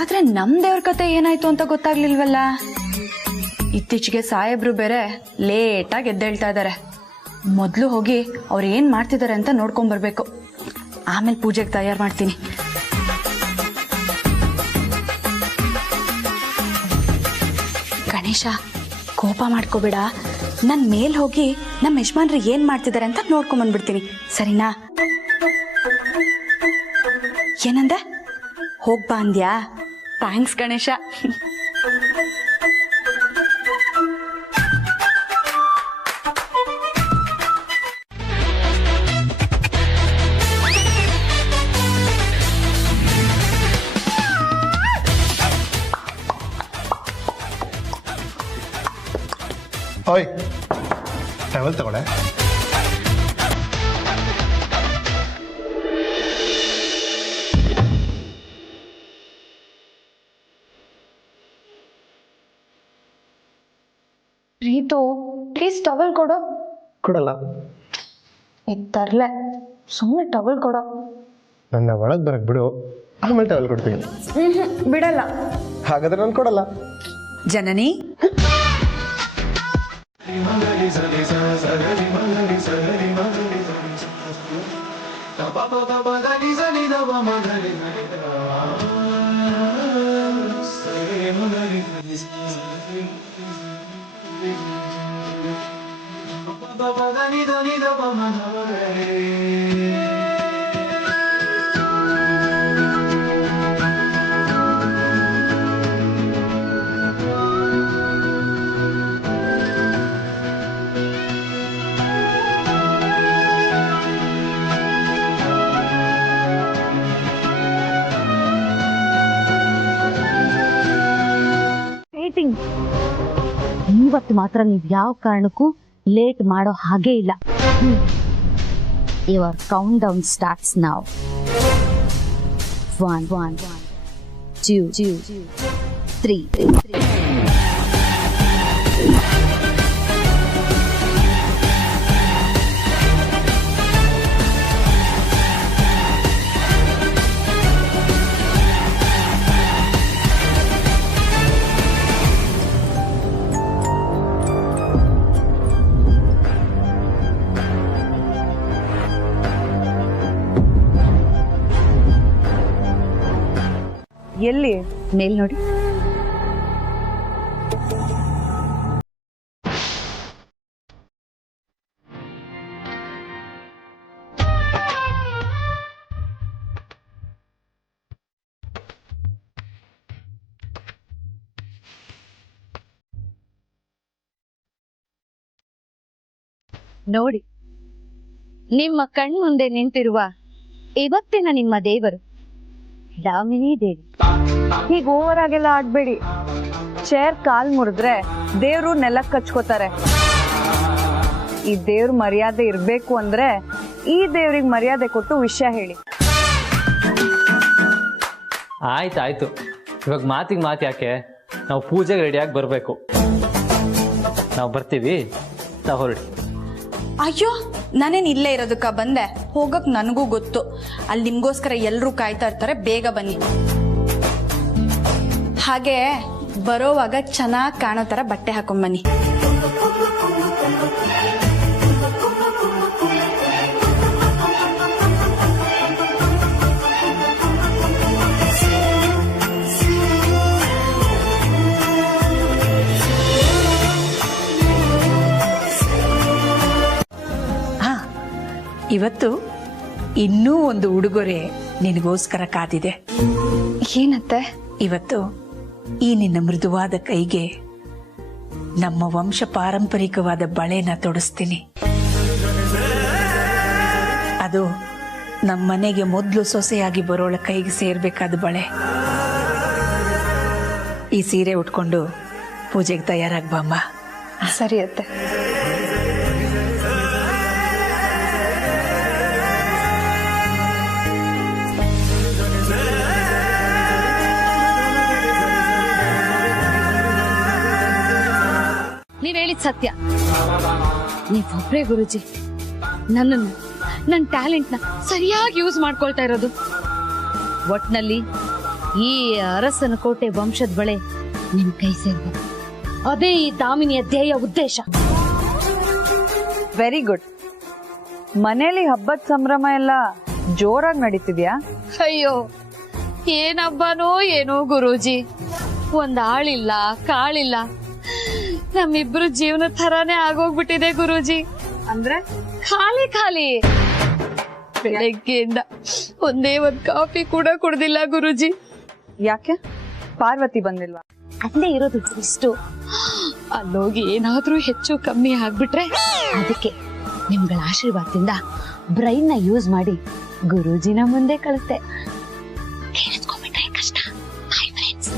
ಆದ್ರೆ ನಮ್ ದೇವ್ರ ಕತೆ ಏನಾಯ್ತು ಅಂತ ಗೊತ್ತಾಗ್ಲಿಲ್ವಲ್ಲ. ಇತ್ತೀಚೆಗೆ ಸಾಹೇಬ್ರು ಬೇರೆ ಲೇಟಾಗಿ ಎದ್ದೇಳ್ತಾ ಇದಾರೆ. ಮೊದ್ಲು ಹೋಗಿ ಅವ್ರು ಏನ್ ಮಾಡ್ತಿದಾರೆ ಅಂತ ನೋಡ್ಕೊಂಡ್ ಬರ್ಬೇಕು. ಆಮೇಲೆ ಪೂಜೆಗೆ ತಯಾರು ಮಾಡ್ತೀನಿ. ಗಣೇಶ, ಕೋಪ ಮಾಡ್ಕೋಬೇಡ. ನನ್ ಮೇಲ್ ಹೋಗಿ ನಮ್ಮ ಯಜಮಾನ್ರು ಏನ್ ಮಾಡ್ತಿದಾರೆ ಅಂತ ನೋಡ್ಕೊಂಡ್ ಬಂದ್ಬಿಡ್ತೀನಿ, ಸರಿನಾ? ಏನಂದೆ? ಹೋಗ್ಬಾ ಅಂದ್ಯಾ? ಥ್ಯಾಂಕ್ಸ್ ಗಣೇಶ. ಓಯ್, ಟವಲ್ ತಗೊಳ್ಳೆ. ಪ್ರೀತು, ಪ್ಲೀಸ್ ಟವಲ್ ಕೊಡು. ಕೊಡಲ್ಲ. ತರ್ಲೆ, ಸುಮ್ಮನೆ ಟವಲ್ ಕೊಡೋ. ನನ್ನ ಒಳಗೆ ಬರಕ್ ಬಿಡು, ಆಮೇಲೆ ಟವಲ್ ಕೊಡ್ತೀನಿ. ಬಿಡಲ್ಲ. ಹಾಗಾದ್ರೆ ನಾನು ಕೊಡಲ್ಲ. ಜನನಿ, ಇವತ್ತು ಮಾತ್ರ ನೀವು ಯಾವ ಕಾರಣಕ್ಕೂ ಲೇಟ್ ಮಾಡೋ ಹಾಗೆ ಇಲ್ಲ. ಯುವರ್ ಕೌಂಟ್ ಡೌನ್ ಸ್ಟಾರ್ಟ್ಸ್ ನಾವ್. 1 2 3. ಎಲ್ಲಿ? ಮೇಲ್ ನೋಡಿ. ನೋಡಿ, ನಿಮ್ಮ ಕಣ್ಮುಂದೆ ನಿಂತಿರುವ ಇವತ್ತಿನ ನಿಮ್ಮ ದೇವರು ದಾಮಿನಿ ದೇವಿ. ಈಗ ಓವರ್ ಆಗೆಲ್ಲ ಆಡ್ಬೇಡಿ. ಚೇರ್ ಕಾಲ್ ಮುರಿದ್ರೆ ದೇವ್ರು ನೆಲಕ್ಕೆ ಕಚ್ಕೋತಾರೆ. ಈ ದೇವ್ರ ಮರ್ಯಾದೆ ಇರ್ಬೇಕು ಅಂದ್ರೆ ಈ ದೇವ್ರಿಗೆ ಮರ್ಯಾದೆ ಕೊಟ್ಟು ವಿಷಯ ಹೇಳಿ. ಆಯ್ತು, ಇವಾಗ ಮಾತಿಗೆ ಮಾತು ಯಾಕೆ? ನಾವು ಪೂಜೆಗೆ ರೆಡಿಯಾಗಿ ಬರಬೇಕು. ನಾವು ಬರ್ತೀವಿ, ನಾವು ಹೊರಡಿ. ಅಯ್ಯೋ, ನಾನೇನು ಇಲ್ಲೇ ಇರೋದಕ್ಕ ಬಂದೆ? ಹೋಗಕ್ ನನಗೂ ಗೊತ್ತು. ಅಲ್ಲಿ ನಿಮ್ಗೋಸ್ಕರ ಎಲ್ಲರೂ ಕಾಯ್ತಾ ಇರ್ತಾರೆ, ಬೇಗ ಬನ್ನಿ. ಹಾಗೆ ಬರೋವಾಗ ಚೆನ್ನಾಗಿ ಕಾಣೋ ತರ ಬಟ್ಟೆ ಹಾಕೊಂಡ್ ಬನ್ನಿ. ಇವತ್ತು ಇನ್ನೂ ಒಂದು ಉಡುಗೊರೆ ನಿನಗೋಸ್ಕರ ಕಾದಿದೆ. ಏನತ್ತೆ? ಇವತ್ತು ಈ ನಿನ್ನ ಮೃದುವಾದ ಕೈಗೆ ನಮ್ಮ ವಂಶ ಪಾರಂಪರಿಕವಾದ ಬಳೆನ ತೊಡಿಸ್ತೀನಿ. ಅದು ನಮ್ಮ ಮನೆಗೆ ಮೊದಲು ಸೊಸೆಯಾಗಿ ಬರೋಳ ಕೈಗೆ ಸೇರ್ಬೇಕಾದ ಬಳೆ. ಈ ಸೀರೆ ಉಟ್ಕೊಂಡು ಪೂಜೆಗೆ ತಯಾರಾಗ್ಬಮ್ಮ. ಸರಿ ಅತ್ತೆ. ನೀವ್ ಹೇಳಿದ್ ಸತ್ಯ. ನೀವೊಬ್ರೇ ಗುರುಜಿ ನನ್ನ ಟ್ಯಾಲೆಂಟ್ನ ಸರಿಯಾಗಿ ಯೂಸ್ ಮಾಡ್ಕೊಳ್ತಾ ಇರೋದು. ಒಟ್ನಲ್ಲಿ ಈ ಅರಸನ ಕೋಟೆ ವಂಶದ ಬಳೆ ನಿಮ್ ಕೈ ಸೇರ್ಬೇಕು. ಅದೇ ಈ ದಾಮಿನಿಯ ಧ್ಯೇಯ ಉದ್ದೇಶ. Very good. ಮನೇಲಿ ಹಬ್ಬದ ಸಂಭ್ರಮ ಎಲ್ಲ ಜೋರಾಗಿ ನಡೀತಿದ್ಯಾ? ಅಯ್ಯೋ, ಏನ್ ಹಬ್ಬನೋ ಏನೋ ಗುರೂಜಿ. ಒಂದ್ ಆಳಿಲ್ಲ, ಕಾಳಿಲ್ಲ, ನಮ್ಮಿಬ್ರು ಜೀವನ ಥರಾನೇ ಆಗೋಗ್ಬಿಟ್ಟಿದೆ ಗುರೂಜಿ. ಅಂದ್ರೆ ಖಾಲಿ ಖಾಲಿ. ಬೆಳಗ್ಗೆಯಿಂದ ಒಂದೇ ಒಂದ್ ಕಾಫಿ ಕೂಡ ಕುಡ್ದಿಲ್ಲ ಗುರೂಜಿ. ಯಾಕೆ? ಪಾರ್ವತಿ ಬಂದಿಲ್ವಾ? ಅಲ್ಲೇ ಇರೋದು ಇಷ್ಟು. ಅಲ್ಲೋಗಿ ಏನಾದ್ರೂ ಹೆಚ್ಚು ಕಮ್ಮಿ ಆಗ್ಬಿಟ್ರೆ ಅದಕ್ಕೆ ನಿಮ್ಗಳ ಆಶೀರ್ವಾದದಿಂದ ಬ್ರೈನ್ ನ ಯೂಸ್ ಮಾಡಿ ಗುರೂಜಿನ ಮುಂದೆ ಕಳಿಸ್ತೆ. ಕೇಳಿಸ್ಕೊಂಡ್ಬಿಟ್ರೆ ಕಷ್ಟ. Bye friends.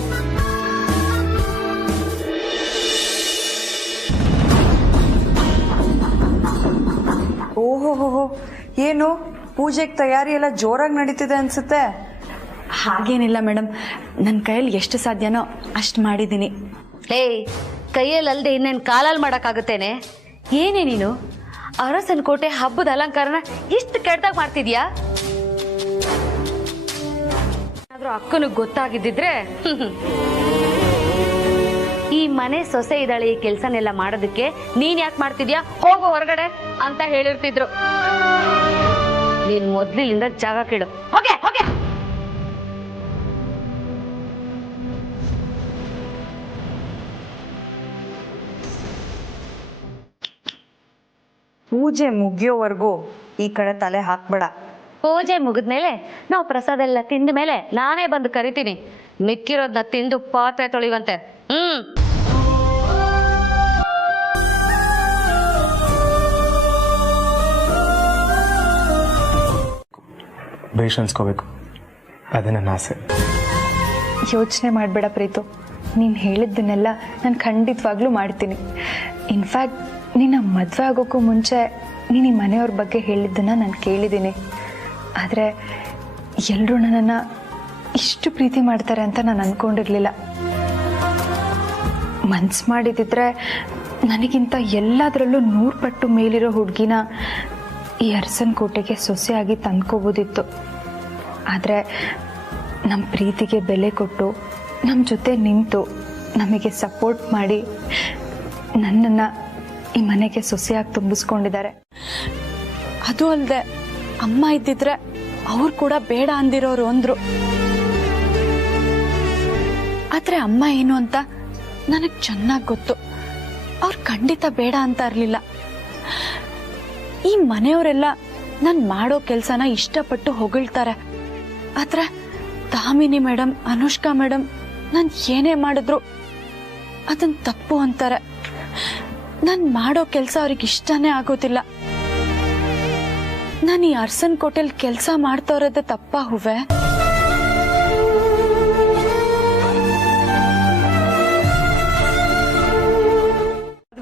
ಓಹೋ, ಏನು ಪೂಜೆಗೆ ತಯಾರಿ ಎಲ್ಲ ಜೋರಾಗಿ ನಡೀತಿದೆ ಅನ್ಸುತ್ತೆ. ಹಾಗೇನಿಲ್ಲ ಮೇಡಮ್, ನನ್ನ ಕೈಯಲ್ಲಿ ಎಷ್ಟು ಸಾಧ್ಯನೋ ಅಷ್ಟು ಮಾಡಿದ್ದೀನಿ. ಕೈಯಲ್ಲಿ ಅಲ್ದೆ ಇನ್ನೇನ್ ಕಾಲಲ್ಲಿ ಮಾಡಕ್ಕಾಗುತ್ತೇನೆ? ಏನೇ ನೀನು ಅರಸನ ಕೋಟೆ ಹಬ್ಬದ ಅಲಂಕಾರನ ಇಷ್ಟು ಕೆಟ್ಟದಾಗ ಮಾಡ್ತಿದ್ಯಾ? ಆದ್ರೂ ಅಕ್ಕನಿಗೆ ಗೊತ್ತಾಗಿದ್ದಿದ್ರೆ ಈ ಮನೆ ಸೊಸೆ ಇದ್ದಾಳೆ, ಈ ಕೆಲ್ಸನೆಲ್ಲ ಮಾಡೋದಕ್ಕೆ ನೀನ್ ಯಾಕೆ ಮಾಡ್ತಿದ್ಯಾ, ಹೋಗು ಹೊರಗಡೆ ಅಂತ ಹೇಳಿರ್ತಿದ್ರು. ನೀನ್ ಮೊದ್ಲಿಂದ ಜಾಗ ಕೇಳು. ಹೋಗೆ ಹೋಗೆ. ಪೂಜೆ ಮುಗಿಯೋವರೆಗೂ ಈ ಕಡೆ ತಲೆ ಹಾಕ್ಬೇಡ. ಪೂಜೆ ಮುಗಿದ್ಮೇಲೆ ನಾವು ಪ್ರಸಾದ ಎಲ್ಲ ತಿಂದ ಮೇಲೆ ನಾನೇ ಬಂದು ಕರಿತೀನಿ. ಮಿಕ್ಕಿರೋದನ್ನ ತಿಂದು ಪಾತ್ರೆ ತೊಳಿವಂತೆ. ಬೇಷನ್ಸ್ಕೋಬೇಕು, ಅದೇ ನನ್ನ ಆಸೆ. ಯೋಚನೆ ಮಾಡಬೇಡ ಪ್ರೀತು, ನೀನು ಹೇಳಿದ್ದನ್ನೆಲ್ಲ ನಾನು ಖಂಡಿತವಾಗ್ಲೂ ಮಾಡ್ತೀನಿ. ಇನ್ಫ್ಯಾಕ್ಟ್ ನಿನ್ನ ಮದುವೆ ಆಗೋಕ್ಕೂ ಮುಂಚೆ ನೀನು ಈ ಮನೆಯವ್ರ ಬಗ್ಗೆ ಹೇಳಿದ್ದನ್ನು ನಾನು ಕೇಳಿದ್ದೀನಿ. ಆದರೆ ಎಲ್ಲರೂ ನನ್ನನ್ನು ಇಷ್ಟು ಪ್ರೀತಿ ಮಾಡ್ತಾರೆ ಅಂತ ನಾನು ಅಂದ್ಕೊಂಡಿರಲಿಲ್ಲ. ಮನ್ಸು ಮಾಡಿದಿದ್ರೆ ನನಗಿಂತ ಎಲ್ಲದರಲ್ಲೂ 100 ಪಟ್ಟು ಮೇಲಿರೋ ಹುಡುಗಿನ ಈ ಅರಸನ ಕೋಟೆಗೆ ಸೊಸೆಯಾಗಿ ತಂದ್ಕೋಬೋದಿತ್ತು. ಆದರೆ ನಮ್ಮ ಪ್ರೀತಿಗೆ ಬೆಲೆ ಕೊಟ್ಟು ನಮ್ಮ ಜೊತೆ ನಿಂತು ನಮಗೆ ಸಪೋರ್ಟ್ ಮಾಡಿ ನನ್ನನ್ನು ಈ ಮನೆಗೆ ಸೊಸೆಯಾಗಿ ತುಂಬಿಸ್ಕೊಂಡಿದ್ದಾರೆ. ಅದು ಅಲ್ಲದೆ ಅಮ್ಮ ಇದ್ದಿದ್ರೆ ಅವ್ರು ಕೂಡ ಬೇಡ ಅಂದಿರೋರು ಅಂದ್ರು. ಆದ್ರೆ ಅಮ್ಮ ಏನು ಅಂತ ನನಗ್ ಚೆನ್ನಾಗ್ ಗೊತ್ತು. ಅವ್ರು ಖಂಡಿತ ಬೇಡ ಅಂತ ಇರ್ಲಿಲ್ಲ. ಈ ಮನೆಯವರೆಲ್ಲ ನಾನ್ ಮಾಡೋ ಕೆಲ್ಸನ ಇಷ್ಟಪಟ್ಟು ಹೊಗಳ್ತಾರೆ. ಆದ್ರೆ ದಾಮಿನಿ ಮೇಡಮ್, ಅನುಷ್ಕಾ ಮೇಡಮ್ ನಾನ್ ಏನೇ ಮಾಡಿದ್ರು ಅದನ್ ತಪ್ಪು ಅಂತಾರೆ. ನಾನ್ ಮಾಡೋ ಕೆಲ್ಸ ಅವ್ರಿಗೆ ಇಷ್ಟನೇ ಆಗೋದಿಲ್ಲ. ನಾನು ಈ ಅರ್ಸನ್ ಕೋಟೆಲ್ ಕೆಲ್ಸ ಮಾಡ್ತಾ ಇರೋದೇ ತಪ್ಪಾ ಹೂವೆ?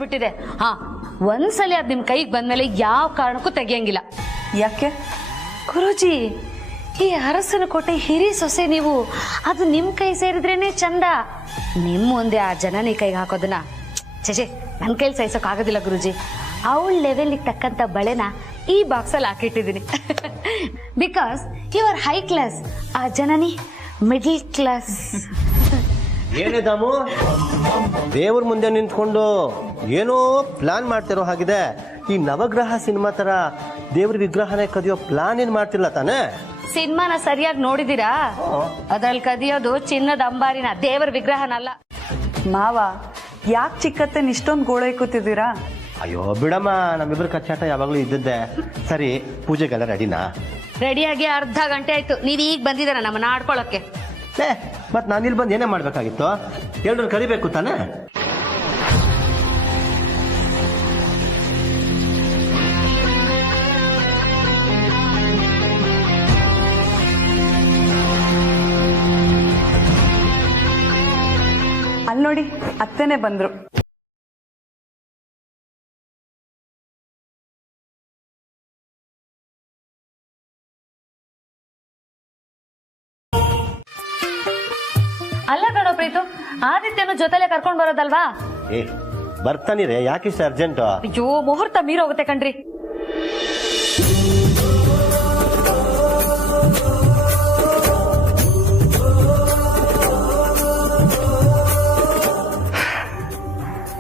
ಬಿಟ್ಟಿದೆ. ಹಾ, ಒಂದ್ಸಲಿ ಅದ್ ನಿಮ್ ಕೈಗೆ ಬಂದ್ಮೇಲೆ ಯಾವ ಕಾರಣಕ್ಕೂ ತೆಗಿಯಂಗಿಲ್ಲ. ಯಾಕೆ? ಗುರೂಜಿ, ಈ ಅರಸನ ಕೋಟೆ ಹಿರಿ ಸೊಸೆ ನೀವು. ಅದು ನಿಮ್ ಕೈ ಸೇರಿದ್ರೇನೆ ಚಂದ. ನಿಮ್ ಮುಂದೆ ಆ ಜನನಿ ಕೈಗೆ ಹಾಕೋದನ್ನ ಚೇಚೆ ನನ್ ಕೈಲಿ ಸಹಿಸೋಕ್ ಆಗೋದಿಲ್ಲ ಗುರೂಜಿ. ಅವಳ ಲೆವೆಲ್ಗೆ ತಕ್ಕಂತ ಬಳೆನ ಈ ಬಾಕ್ಸ್ ಅಲ್ಲಿ ಹಾಕಿಟ್ಟಿದ್ದೀನಿ. Because you are high class, ಆ ಜನನಿ ಮಿಡ್ಲ್ ಕ್ಲಾಸ್. ಏನೇ ದಾಮು, ದೇವ್ರ ಮುಂದೆ ನಿಂತ್ಕೊಂಡು ಏನೋ ಪ್ಲಾನ್ ಮಾಡ್ತಿರೋ ಹಾಗಿದೆ. ಈ ನವಗ್ರಹ ಸಿನಿಮಾ ತರ ದೇವ್ರ ವಿಗ್ರಹನೇ ಕದಿಯೋ ಪ್ಲಾನ್ ಏನ್ ಮಾಡ್ತಿಲ್ಲ ತಾನೆ? ಸಿನಿಮಾನ ಸರಿಯಾಗಿ ನೋಡಿದೀರಾ? ಅದ್ರಲ್ಲಿ ಕದಿಯೋದು ಚಿನ್ನದ ಅಂಬಾರಿನ, ದೇವರ ವಿಗ್ರಹನಲ್ಲ. ಮಾವ, ಯಾಕೆ ಚಿಕ್ಕತ್ತೇನ್ ಇಷ್ಟೊಂದು ಗೋಳೆ ಕೂತಿದ್ದೀರಾ? ಅಯ್ಯೋ ಬಿಡಮ್ಮ, ನಮ್ಮಿಬ್ರು ಕಚ್ಚಾಟ ಯಾವಾಗ್ಲೂ ಇದ್ದದ್ದೆ. ಸರಿ, ಪೂಜೆಗೆಲ್ಲ ರೆಡಿನಾ? ರೆಡಿಯಾಗಿ ಅರ್ಧ ಗಂಟೆ ಆಯ್ತು. ನೀವ್ ಈಗ ಬಂದಿದ್ದೀರ ನಮ್ಮನ್ನ ಆಡ್ಕೊಳಕ್ಕೆ. ಮತ್ ನಾನಿಲ್ಲಿ ಬಂದು ಏನೇ ಮಾಡ್ಬೇಕಾಗಿತ್ತು? ಎಲ್ರು ಕರಿಬೇಕು ತಾನೆ? ಅಲ್ಲಿ ನೋಡಿ, ಅತ್ತೆನೆ ಬಂದ್ರು. ಅಲ್ಲ ಕಣೋ ಪ್ರೀತು, ಆದಿತ್ಯನು ಜೊತೆಲೆ ಕರ್ಕೊಂಡ್ ಬರೋದಲ್ವಾ? ಏ ಬರ್ತಾನಿರೇ, ಯಾಕಿಷ್ಟ ಅರ್ಜೆಂಟು? ಅಯ್ಯೋ, ಮುಹೂರ್ತ ಮೀರೋಗುತ್ತೆ ಕಣ್ರಿ.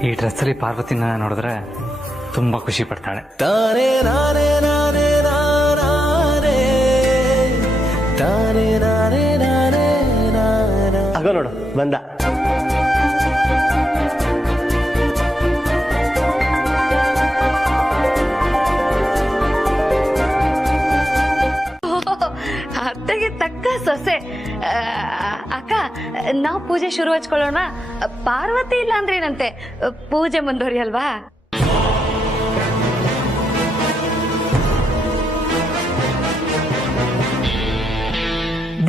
ಈ ಡ್ರೆಸ್ಸಲ್ಲಿ ಪಾರ್ವತಿನ ನೋಡಿದ್ರೆ ತುಂಬಾ ಖುಷಿ ಪಡ್ತಾಳೆ. ಆಗ ನೋಡು ಬಂದ. ಅತ್ತೆಗೆ ತಕ್ಕ ಸೊಸೆ. ಅಕ್ಕ, ನಾವು ಪೂಜೆ ಶುರು ಹಚ್ಕೊಳ್ಳೋಣ. ಪಾರ್ವತಿ ಇಲ್ಲ ಅಂದ್ರೆ ಏನಂತೆ, ಪೂಜೆ ಮುಂದುವರಿಯಲ್ವಾ?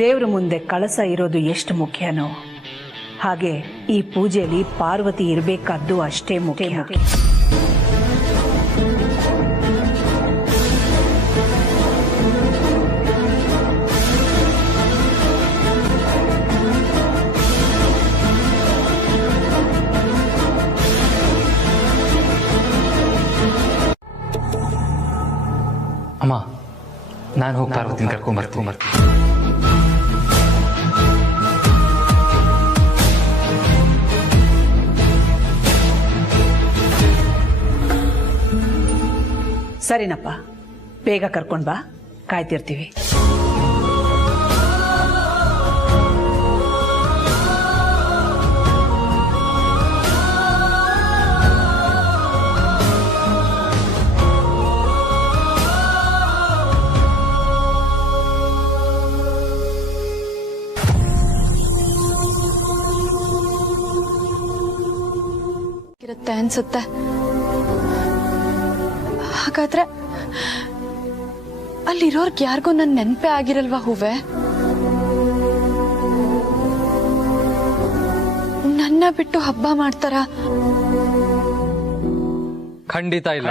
ದೇವ್ರ ಮುಂದೆ ಕಳಸ ಇರೋದು ಎಷ್ಟು ಮುಖ್ಯನೋ ಹಾಗೆ ಈ ಪೂಜೆಯಲ್ಲಿ ಪಾರ್ವತಿ ಇರಬೇಕಾದ್ದು ಅಷ್ಟೇ ಮುಖ್ಯ. ಅಮ್ಮ, ನಾನು ಹೋಗಿ ಪಾರ್ವತಿನ ಕರ್ಕೊಂಡ್ ಬರ್ತೀನಿ. ಸರಿನಪ್ಪ, ಬೇಗ ಕರ್ಕೊಂಡ್ ಬಾ, ಕಾಯ್ತಿರ್ತೀವಿ. ಇರುತ್ತೆ ಅನ್ಸುತ್ತೆ. ಹಾಗಾದ್ರೆ ಅಲ್ಲಿರೋರ್ಗೆ ಯಾರಿಗೂ ನನ್ ನೆನಪೇ ಆಗಿರಲ್ವಾ ಹೂವೆ? ನನ್ನ ಬಿಟ್ಟು ಹಬ್ಬ ಮಾಡ್ತಾರ? ಖಂಡಿತ ಇಲ್ಲ.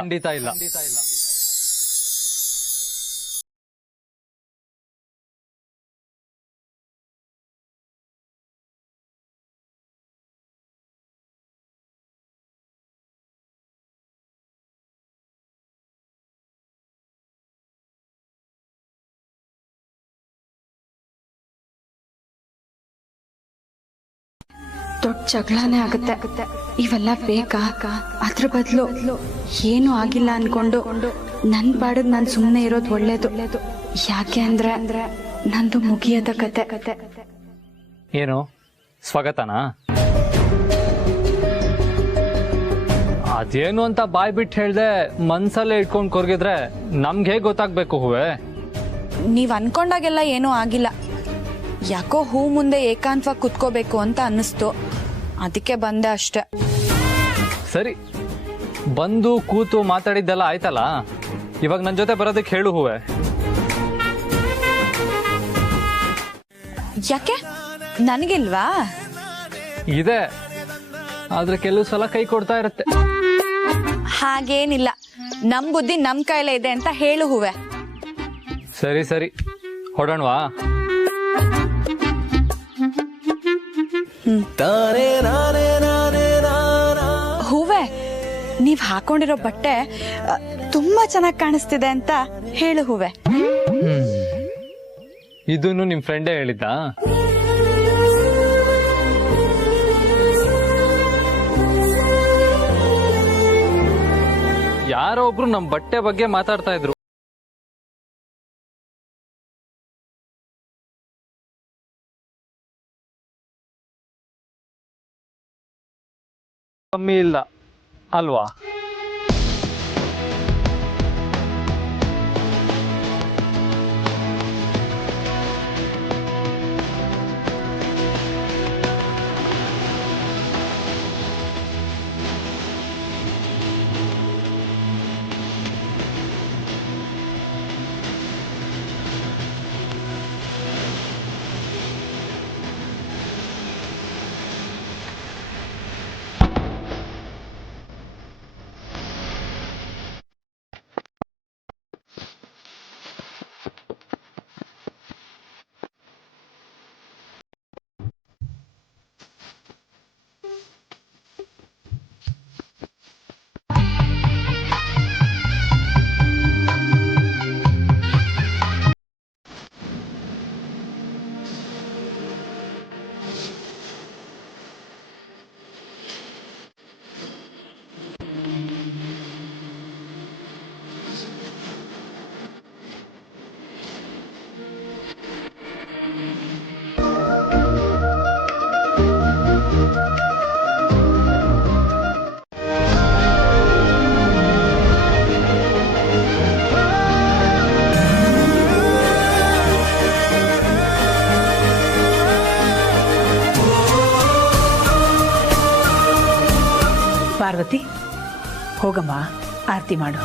ದೊಡ್ಡ ಜಗಳಾನೇ ಆಗುತ್ತೆ. ಇವೆಲ್ಲ ಬೇಕಾ? ಅದ್ರ ಬದಲು ಏನು ಆಗಿಲ್ಲ ಅನ್ಕೊಂಡು ನನ್ ಪಾಡದ್ ನಾನ್ ಸುಮ್ಮನೆ ಇರೋದು ಒಳ್ಳೇದು. ಯಾಕೆ ಅಂದ್ರೆ ನಂದು ಮುಗಿಯದ ಕತೆ. ಏನು ಸ್ವಾಗತನಾ? ಅದೇನು ಅಂತ ಬಾಯ್ ಬಿಟ್ಟು ಹೇಳ್ದೆ ಮನ್ಸಲ್ಲೇ ಇಟ್ಕೊಂಡು ಕೊರ್ಗಿದ್ರೆ ನಮ್ಗೆ ಹೇಗೆ ಗೊತ್ತಾಗ್ಬೇಕು ಹೂವೆ? ನೀವ್ ಅನ್ಕೊಂಡಾಗೆಲ್ಲ ಏನೂ ಆಗಿಲ್ಲ. ಯಾಕೋ ಹೂ ಮುಂದೆ ಏಕಾಂತವಾಗಿ ಕುತ್ಕೋಬೇಕು ಅಂತ ಅನ್ನಿಸ್ತು, ಅದಕ್ಕೆ ಬಂದೆ ಅಷ್ಟೆ. ಸರಿ, ಬಂದು ಕೂತು ಮಾತಾಡಿದ್ದೆಲ್ಲ ಆಯ್ತಲ್ಲ, ಇವಾಗ ನನ್ನ ಜೊತೆ ಬರೋದಕ್ಕೆ ಹೇಳು ಹೂವೆ. ಯಾಕೆ ನನಗಿಲ್ವಾ? ಇದೆ, ಆದ್ರೆ ಕೆಲವು ಸಲ ಕೈ ಕೊಡ್ತಾ ಇರುತ್ತೆ. ಹಾಗೇನಿಲ್ಲ, ನಮ್ ಬುದ್ಧಿ ನಮ್ ಕೈಲೇ ಇದೆ ಅಂತ ಹೇಳು ಹೂವೆ. ಸರಿ ಸರಿ, ಹೊಡೋಣವಾ? ಹೂವೆ, ನೀವ್ ಹಾಕೊಂಡಿರೋ ಬಟ್ಟೆ ತುಂಬಾ ಚೆನ್ನಾಗಿ ಕಾಣಿಸ್ತಿದೆ ಅಂತ ಹೇಳು ಹೂವೆ. ಇದನ್ನು ನಿಮ್ ಫ್ರೆಂಡೇ ಹೇಳಿದ್ದ? ಯಾರೋ ಒಬ್ರು ನಮ್ ಬಟ್ಟೆ ಬಗ್ಗೆ ಮಾತಾಡ್ತಾ ಇದ್ರು. ಕಮ್ಮಿ ಇಲ್ಲ ಅಲ್ವಾ? ಪಾರ್ವತಿ, ಹೋಗಮ್ಮ, ಆರತಿ ಮಾಡು.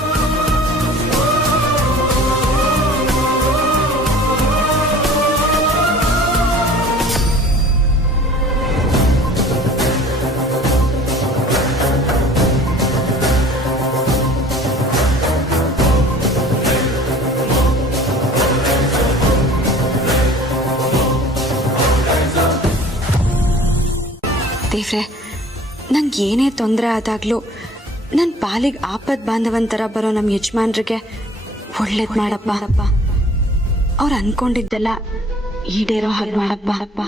ದೇವ್ರೆ, ನಂಗೆ ಏನೇ ತೊಂದರೆ ಆದಾಗ್ಲೂ ನನ್ನ ಪಾಲಿಗೆ ಆಪತ್ ಬಾಂಧವಂತರ ಬರೋ ನಮ್ಮ ಯಜಮಾನ್ರಿಗೆ ಒಳ್ಳೇದು ಮಾಡಪ್ಪ. ಅವ್ರು ಅನ್ಕೊಂಡಿದ್ದೆಲ್ಲ ಈಡೇರೋ ಹಾಗೆ ಮಾಡಪ್ಪ.